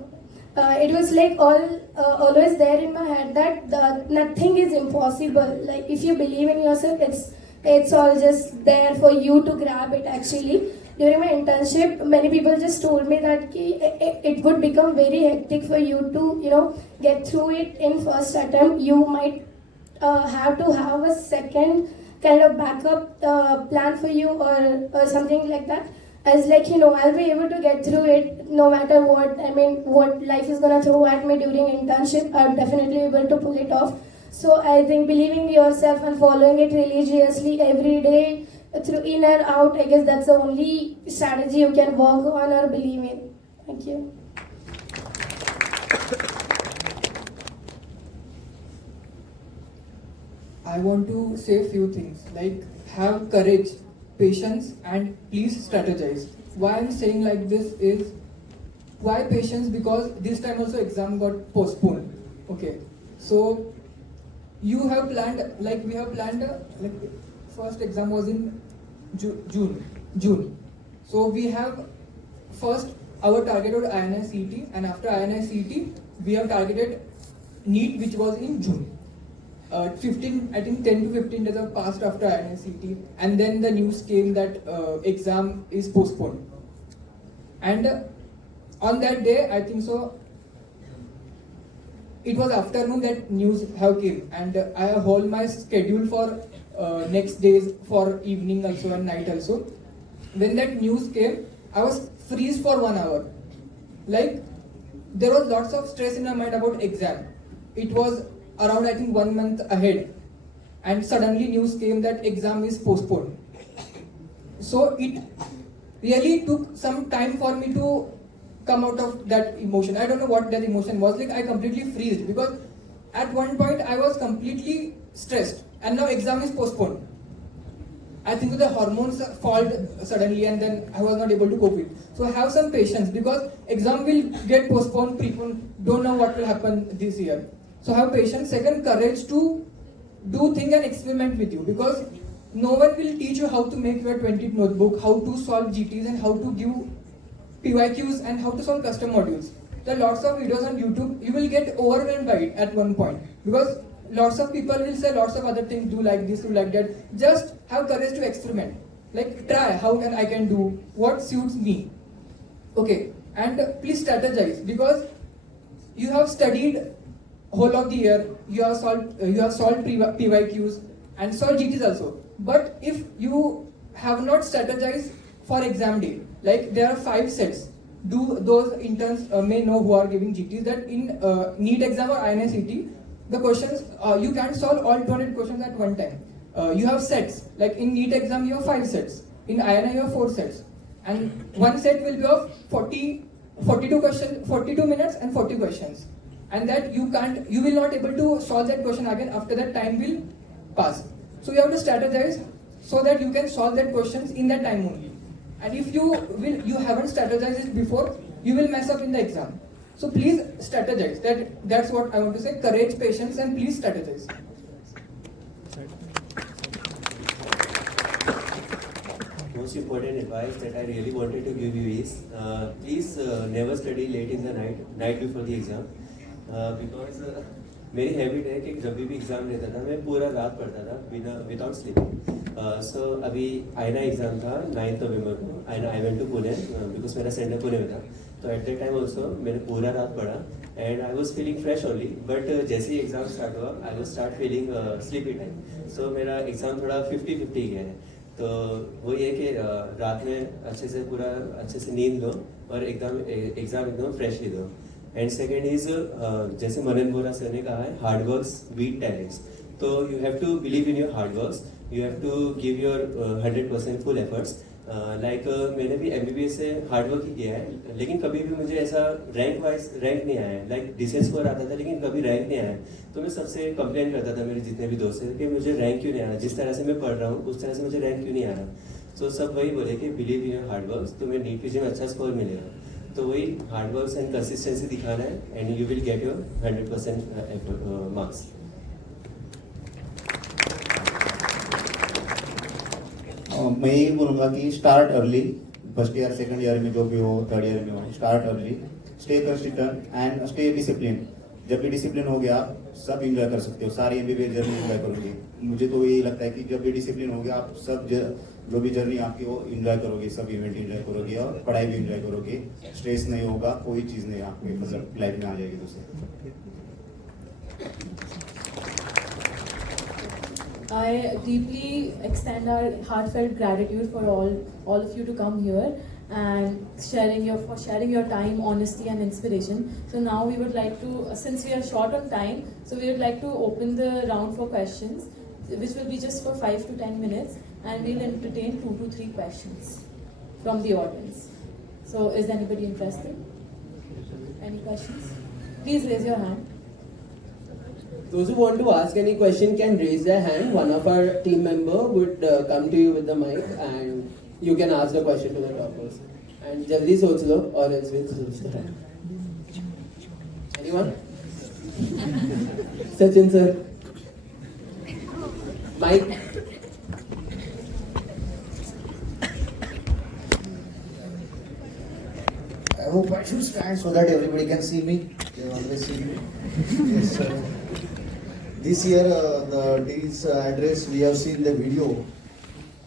It was like always there in my head that nothing is impossible. Like if you believe in yourself, it's all just there for you to grab it. Actually, during my internship, many people just told me that it would become very hectic for you to get through it in first attempt. You might have to have a second kind of backup plan for you or something like that. as like, I'll be able to get through it no matter what. I mean, what life is gonna throw at me during internship, I'm definitely able to pull it off. So I think believing in yourself and following it religiously every day, through in and out, I guess that's the only strategy you can work on or believe in. Thank you. I want to say a few things like have courage, patience, and please strategize. Why I'm saying like this is why patience, because this time also exam got postponed. Okay, so you have planned like we have planned like first exam was in June. So we have first our target was INI-CET, and after INI-CET we have targeted NEET, which was in June. 10 to 15 days have passed after INI-CET, and then the news came that exam is postponed. And on that day, I think so, it was afternoon that news have came, and I have hold my schedule for next days for evening also and night also. When that news came, I was freeze for 1 hour. Like there was lots of stress in my mind about exam. It was around I think 1 month ahead, and suddenly news came that exam is postponed. So it really took some time for me to come out of that emotion. I don't know what that emotion was like. I completely freezed because at one point I was completely stressed, and now exam is postponed. I think the hormones fall suddenly, and then I was not able to cope with. So have some patience because exam will get postponed. People don't know what will happen this year. So have patience. Second, courage to do things and experiment with you, because no one will teach you how to make your 20th notebook, how to solve GTs, and how to give PYQs, and how to solve custom modules. There are lots of videos on YouTube. You will get overwhelmed by it at one point because lots of people will say lots of other things, do like this, do like that. Just have courage to experiment. Like try how I can do what suits me. Okay, and please strategize because you have studied whole of the year. You have solved PYQs and solved GTs also. But if you have not strategized for exam day, like there are 5 sets. Do those interns may know who are giving GTs that in NEET exam or INI-CET, the questions you can't solve all 200 questions at one time. You have sets. Like in NEET exam you have 5 sets. In INI you have 4 sets, and one set will be of 42 minutes and 40 questions. And that you will not able to solve that question again after that time will pass. So you have to strategize so that you can solve that questions in that time only. And if you haven't strategized it before, you will mess up in the exam. So please strategize. That's what I want to say. Courage, patience, and please strategize. Most important advice that I really wanted to give you is please never study late in the night before the exam. Because मेरी habit है कि जब भी exam लेता था मैं पूरा रात पढ़ता था विदाउट स्लीपिंग. सो अभी आईना एग्ज़ाम था 9 नवंबर को. I went to Pune because मेरा सेंटर पुणे में था. तो एट दैट टाइम ऑल्सो मैंने पूरा रात पढ़ा and I was feeling fresh only. But जैसे ही एग्ज़ाम स्टार्ट हुआ I was start feeling sleepy time. So मेरा एग्ज़ाम थोड़ा 50-50 गया है. तो वो ये कि रात में अच्छे से नींद लो और एग्ज़ाम एकदम फ्रेशली दो. एंड सेकेंड इज जैसे मनन बोरा सर ने कहा है हार्ड वर्क्स बीट टैलेंट्स. तो you have to believe in your hard works. You have to give your 100% full efforts. Like मैंने भी MBBS से हार्ड वर्क ही किया है, लेकिन कभी भी मुझे ऐसा रैंक नहीं आया है. लाइक डिसेंट स्कोर आता था लेकिन कभी रैंक नहीं आया. तो मैं सबसे कंप्लेन करता था मेरे जितने भी दोस्त थे कि मुझे रैंक क्यों नहीं आ रहा. जिस तरह से मैं पढ़ रहा हूँ उस तरह से मुझे रैंक क्यों नहीं आ रहा. सो सब वही बोले कि believe in your hard works. तुम्हें नीट पीजी में अच्छा स्कोर मिलेगा. तो वही हार्ड वर्क एंड कंसिस्टेंसी दिखाना है and you will get your 100% marks. मैं यही बोलूँगा कि start early. First year, second year में जो भी हो, थर्ड ईयर में हो, start early, stay consistent and stay discipline. जब भी डिसिप्लिन हो गया सब इंजॉय कर सकते हो. सारी MBBS जर्नी इंजॉय करोगे. मुझे तो यही लगता है कि जब भी डिसिप्लिन हो गया आप सब जो भी जर्नी आपकी वो इंजॉय करोगे. सब इवेंट इंजॉय करोगे और पढ़ाई भी इंजॉय करोगे. स्ट्रेस नहीं होगा, कोई चीज़ नहीं आपको मतलब लाइफ में आ जाएगी. दूसरे I deeply extend our heartfelt gratitude for all of you to come here, and sharing your time, honesty, and inspiration. So now we would like to, since we are short on time, so we would like to open the round for questions, which will be just for 5 to 10 minutes, and we'll entertain 2 to 3 questions from the audience. So is anybody interested? Any questions? Please raise your hand. Those who want to ask any question can raise their hand. One of our team member would come to you with the mic and you can ask the question to the toppers. And jaldi soch lo, or else we'll switch the hand. Anyone? Sachin sir. Mike. I hope I should stand so that everybody can see me. They always see me. Yes, this year, the Diaries address, we have seen the video.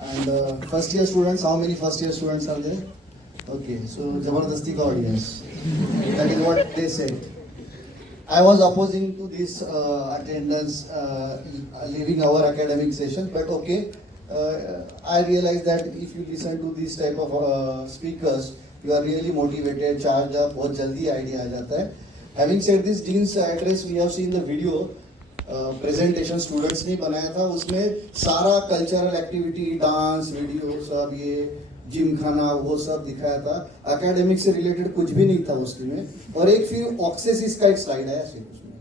And first year students, how many first year students are there? Okay, so Jabardasti ka audience. That is what they said. I was opposing to this attendance leaving our academic session, but okay. I realized that if you listen to this type of speakers, you are really motivated, charged up, बहुत जल्दी idea आ जाता है. Having said this, Dean's address, we have seen the video. Presentation students ने बनाया था, उसमें सारा cultural activity, dance, video, सब ये जिम खाना वो सब दिखाया था. एकेडमिक से रिलेटेड कुछ भी नहीं था उसमें. और एक फिर ऑक्सेसिस का एक स्लाइड आया सिर्फ उसमें.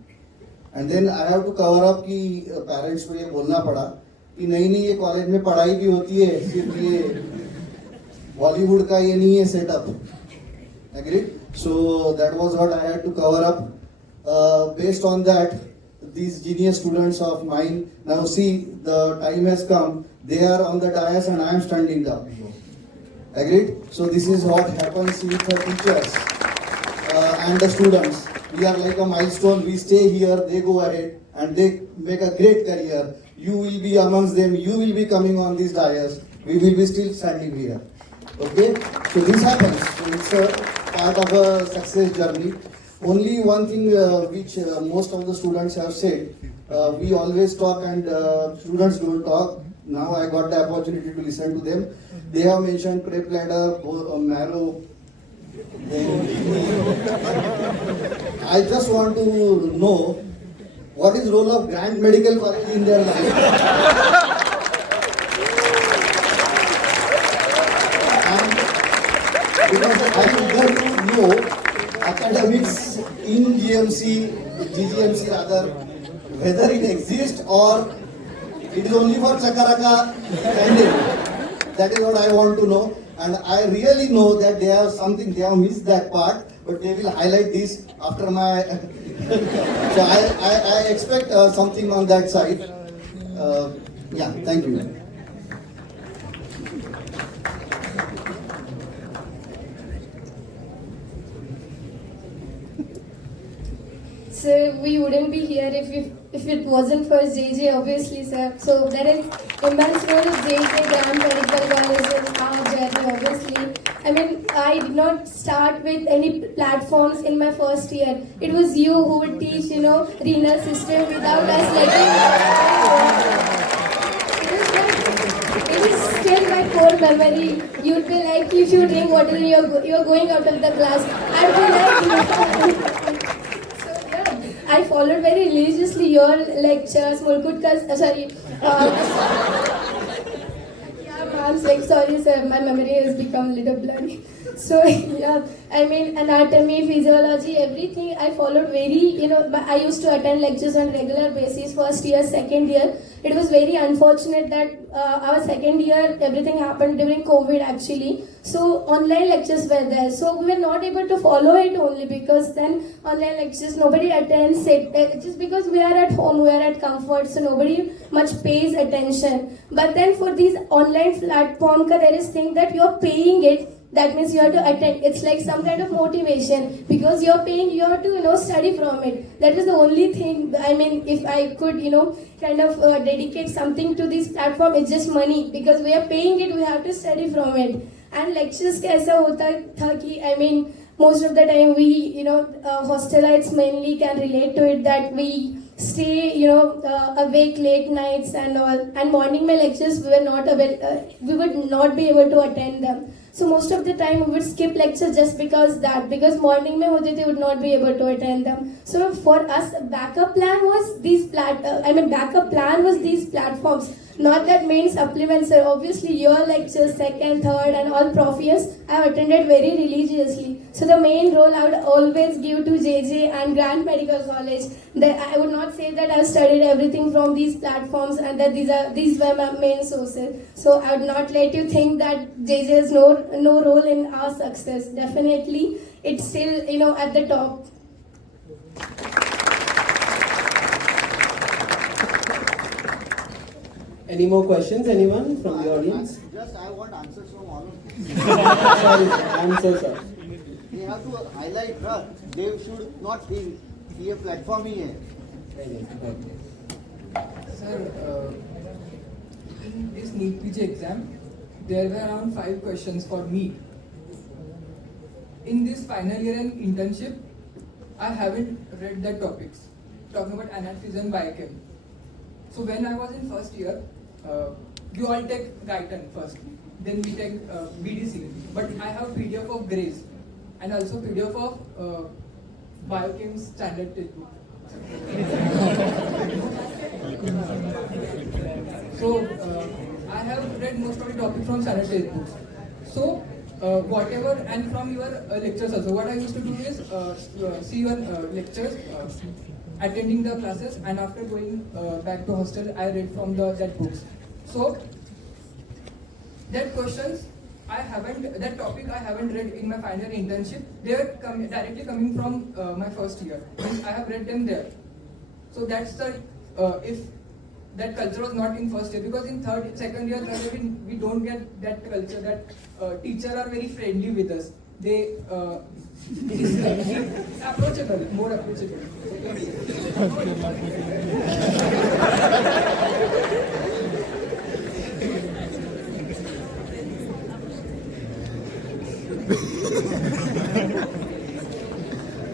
And then I have to cover up कि पेरेंट्स को ये बोलना पड़ा कि नहीं नहीं, ये कॉलेज में पढ़ाई भी होती है, सिर्फ ये बॉलीवुड का ये नहीं है setup. Agreed? So that was what I had to cover up. Based on that, these genius students of mine, now see, the time has come, they are on the dais and I am standing up. Agreed? So this is what happens with the teachers and the students. We are like a milestone, we stay here, they go ahead and they make a great career. You will be amongst them, you will be coming on these dais, we will be still standing here. Okay? So this happens. So it's a part of a success journey. Only one thing which most of the students have said, we always talk and students don't talk. Now I got the opportunity to listen to them. They have mentioned prep ladder, marrow. I just want to know what is role of Grand Medical College in their life. And because I want to know academics in GGMC rather, whether it exists or it is only for Chakaraka standing. That is what I want to know. And I really know that they have something, they have missed that part, but they will highlight this after my... So I expect something on that side. Yeah, thank you. So we wouldn't be here if it wasn't for JJ, obviously, sir. So there is immense role of JJ, Grand Medical College in our journey, obviously. I mean, I did not start with any platforms in my first year. It was you who would teach, renal system without us letting. It is still my core memory. You'd be like, if you drink water, you're going out of the class. I'd be like, I followed very religiously your lectures, Mulkutka's, yeah, ma'am, like, sorry sir, my memory has become a little blurry. So, yeah, I mean, anatomy, physiology, everything I followed very, I used to attend lectures on regular basis, first year, second year. It was very unfortunate that our second year, everything happened during COVID actually. So online lectures were there. So we were not able to follow it only because then online lectures, nobody attends it. Just because we are at home, we are at comfort, so nobody much pays attention. But then for these online platform, there is thing that you are paying it. That means you have to attend. It's like some kind of motivation because you're paying, you have to study from it. That is the only thing. I mean, if I could kind of dedicate something to this platform, it's just money because we are paying it, we have to study from it. And lectures kaisa hota tha ki, I mean, most of the time we hostelites mainly can relate to it, that we stay awake late nights and all, and morning my lectures we would not be able to attend them. So most of the time we would skip lectures just because morning mein hote they would not be able to attend them. So for us, backup plan was these platforms. Not that main supplements, sir. Obviously, your lectures, second, third, and all prof years, I have attended very religiously. So the main role I would always give to JJ and Grand Medical College. That I would not say that I studied everything from these platforms and that these were my main sources. So I would not let you think that JJ has no role in our success. Definitely, it's still at the top. Any more questions? Anyone from the audience? Just I want answers from all of you. Sorry, I'm so sorry. We have to highlight that they should not think ये platform ही है. Sir, in this Neet PG exam, there were around 5 questions for me. In this final year and internship, I haven't read the topics, talking about anatomy and biochem. So when I was in first year, we all take Guyton first, then we take BDC. But I have PDF of Grace and also PDF of biochem standard textbook. So I have read most of the topic from standard textbooks. So whatever, and from your lectures also, what I used to do is see your lectures, attending the classes, and after going back to hostel, I read from that books. So that topic I haven't read in my final internship. They were directly coming from my first year, and I have read them there. So that's the if that culture was not in first year, because in second year, third year, we don't get that culture that teachers are very friendly with us. They approachable, more approachable.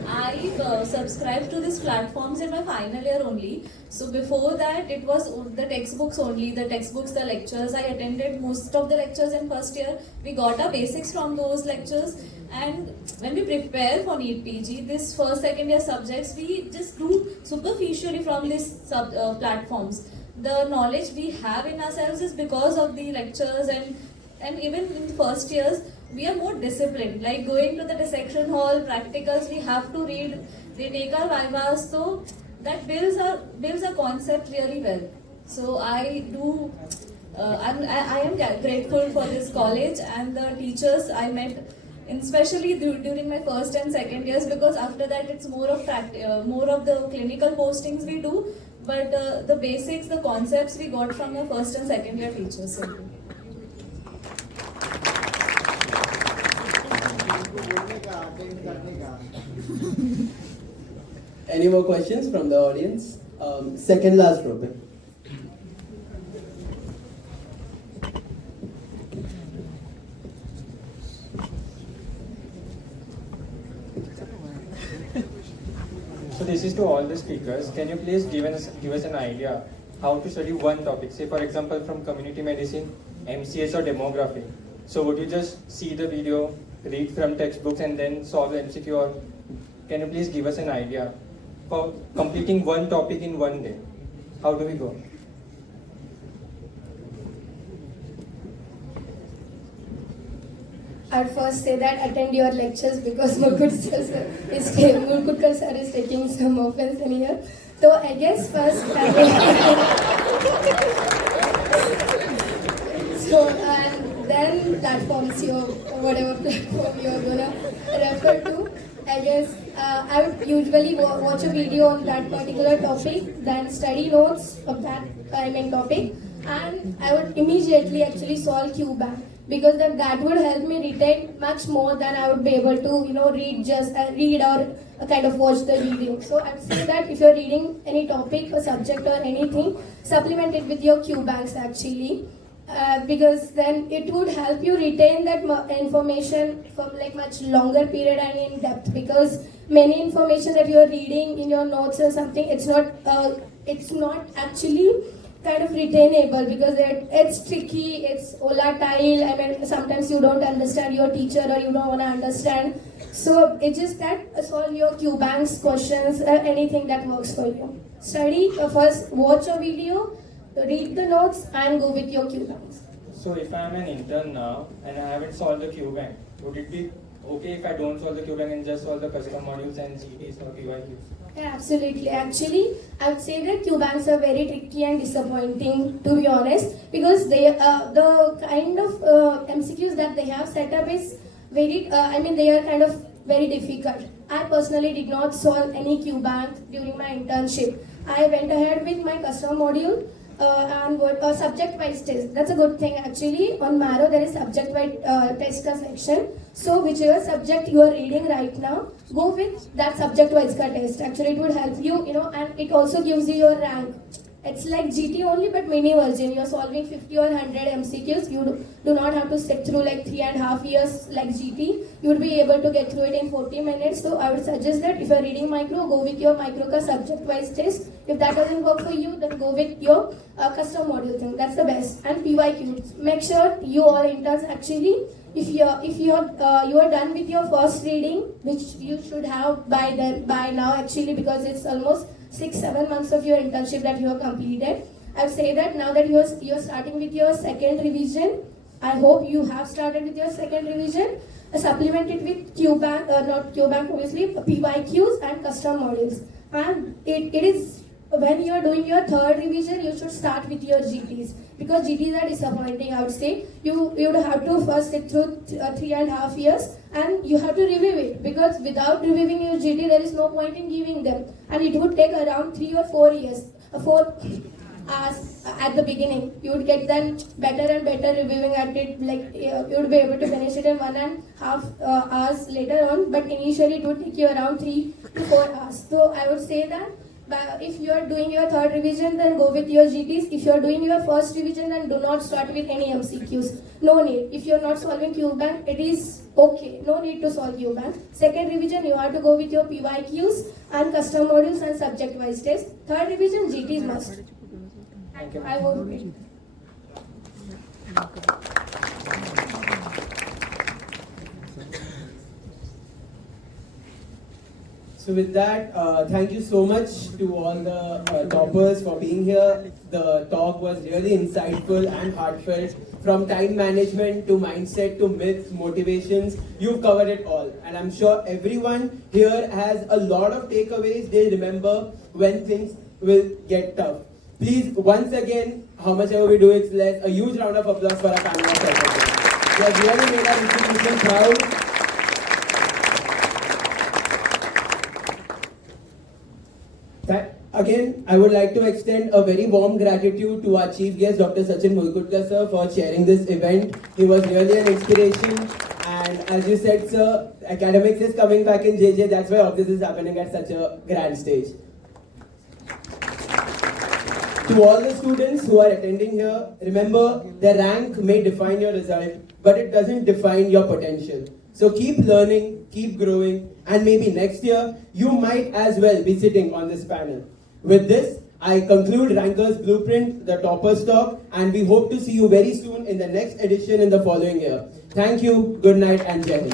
I subscribed to these platforms in my final year only. So before that, it was the textbooks only, the lectures. I attended most of the lectures in first year. We got our basics from those lectures. And when we prepare for Neet PG, this first, second year subjects, we just do superficially from these platforms. The knowledge we have in ourselves is because of the lectures, and even in first years, we are more disciplined. Like going to the dissection hall, practicals, we have to read, they take our vivas, so that builds our concept really well. So I am grateful for this college and the teachers I met, especially during my first and second years, because after that it's more of the clinical postings we do, but the basics, the concepts we got from your first and second year teachers. Any more questions from the audience? Second last row. So this is to all the speakers. Can you please give us an idea how to study one topic? Say for example from community medicine, MCS or demography. So would you just see the video, read from textbooks and then solve the MCQ, or can you please give us an idea for completing one topic in one day? How do we go? I'd first say that attend your lectures, because Murkut sir is taking some offense in here. So I guess first so, and then platforms, whatever platform you're gonna refer to. I guess I would usually watch a video on that particular topic, then study notes of that topic, and I would immediately actually solve QBank, because that would help me retain much more than I would be able to read or kind of watch the video. So I'd say that if you're reading any topic or subject or anything, supplement it with your QBanks actually. Because then it would help you retain that information for like much longer period and in depth, because many information that you're reading in your notes or something, it's not actually kind of retainable because it's tricky, it's volatile. I mean, sometimes you don't understand your teacher or you don't want to understand. So it's just that solve your Q banks questions, anything that works for you. Study, first watch a video, read the notes and go with your Q banks. So if I'm an intern now and I haven't solved the Q bank, would it be okay if I don't solve the Q bank and just solve the custom modules and GTs or PYQs? Yeah, absolutely. Actually, I would say that Q banks are very tricky and disappointing, to be honest, because they the kind of MCQs that they have set up is very. They are kind of very difficult. I personally did not solve any Q bank during my internship. I went ahead with my custom module. And what subject-wise test. That's a good thing actually. On Marrow there is subject-wise test section. So whichever subject you are reading right now, go with that subject-wise test. Actually, it would help you, and it also gives you your rank. It's like GT only, but mini version. You're solving 50 or 100 MCQs. You do not have to sit through like 3.5 years like GT. You would be able to get through it in 40 minutes. So I would suggest that if you're reading micro, go with your micro ka subject-wise test. If that doesn't work for you, then go with your custom module thing. That's the best. And PYQ. Make sure you all interns actually, if you are done with your first reading, which you should have by now actually, because it's almost 6-7 months of your internship that you have completed. I would say that now that you're starting with your second revision, I hope you have started with your second revision. Supplement it with QBank, not QBank obviously, PYQs and custom modules. And it is when you are doing your third revision, you should start with your GTs, because GTs are disappointing. I would say you would have to first sit through 3.5 years and you have to review it, because without reviewing your GT there is no point in giving them, and it would take around 3 or 4 years, 4 hours at the beginning. You would get then better and better reviewing at it, like you would be able to finish it in 1.5 hours later on, but initially it would take you around 3 to 4 hours. So I would say that if you are doing your third revision, then go with your GTs. If you are doing your first revision, then do not start with any MCQs. No need. If you are not solving QBank, it is okay. No need to solve QBank. Second revision, you have to go with your PYQs and custom modules and subject-wise tests. Third revision, GTs must. Thank you. I hope it. So with that, thank you so much to all the toppers for being here. The talk was really insightful and heartfelt. From time management to mindset to myths, motivations, you've covered it all. And I'm sure everyone here has a lot of takeaways they'll remember when things will get tough. Please, once again, how much ever we do, it's less. A huge round of applause for our panel of toppers. You have really made our institution proud. Again, I would like to extend a very warm gratitude to our chief guest, Dr. Sachin Mulkutkar sir, for chairing this event. He was really an inspiration. And as you said, sir, academics is coming back in JJ. That's why all this is happening at such a grand stage. To all the students who are attending here, remember, the rank may define your result, but it doesn't define your potential. So keep learning, keep growing, and maybe next year, you might as well be sitting on this panel. With this, I conclude Ranker's Blueprint, the Toppers Talk, and we hope to see you very soon in the next edition in the following year. Thank you, good night, and Jai Hind.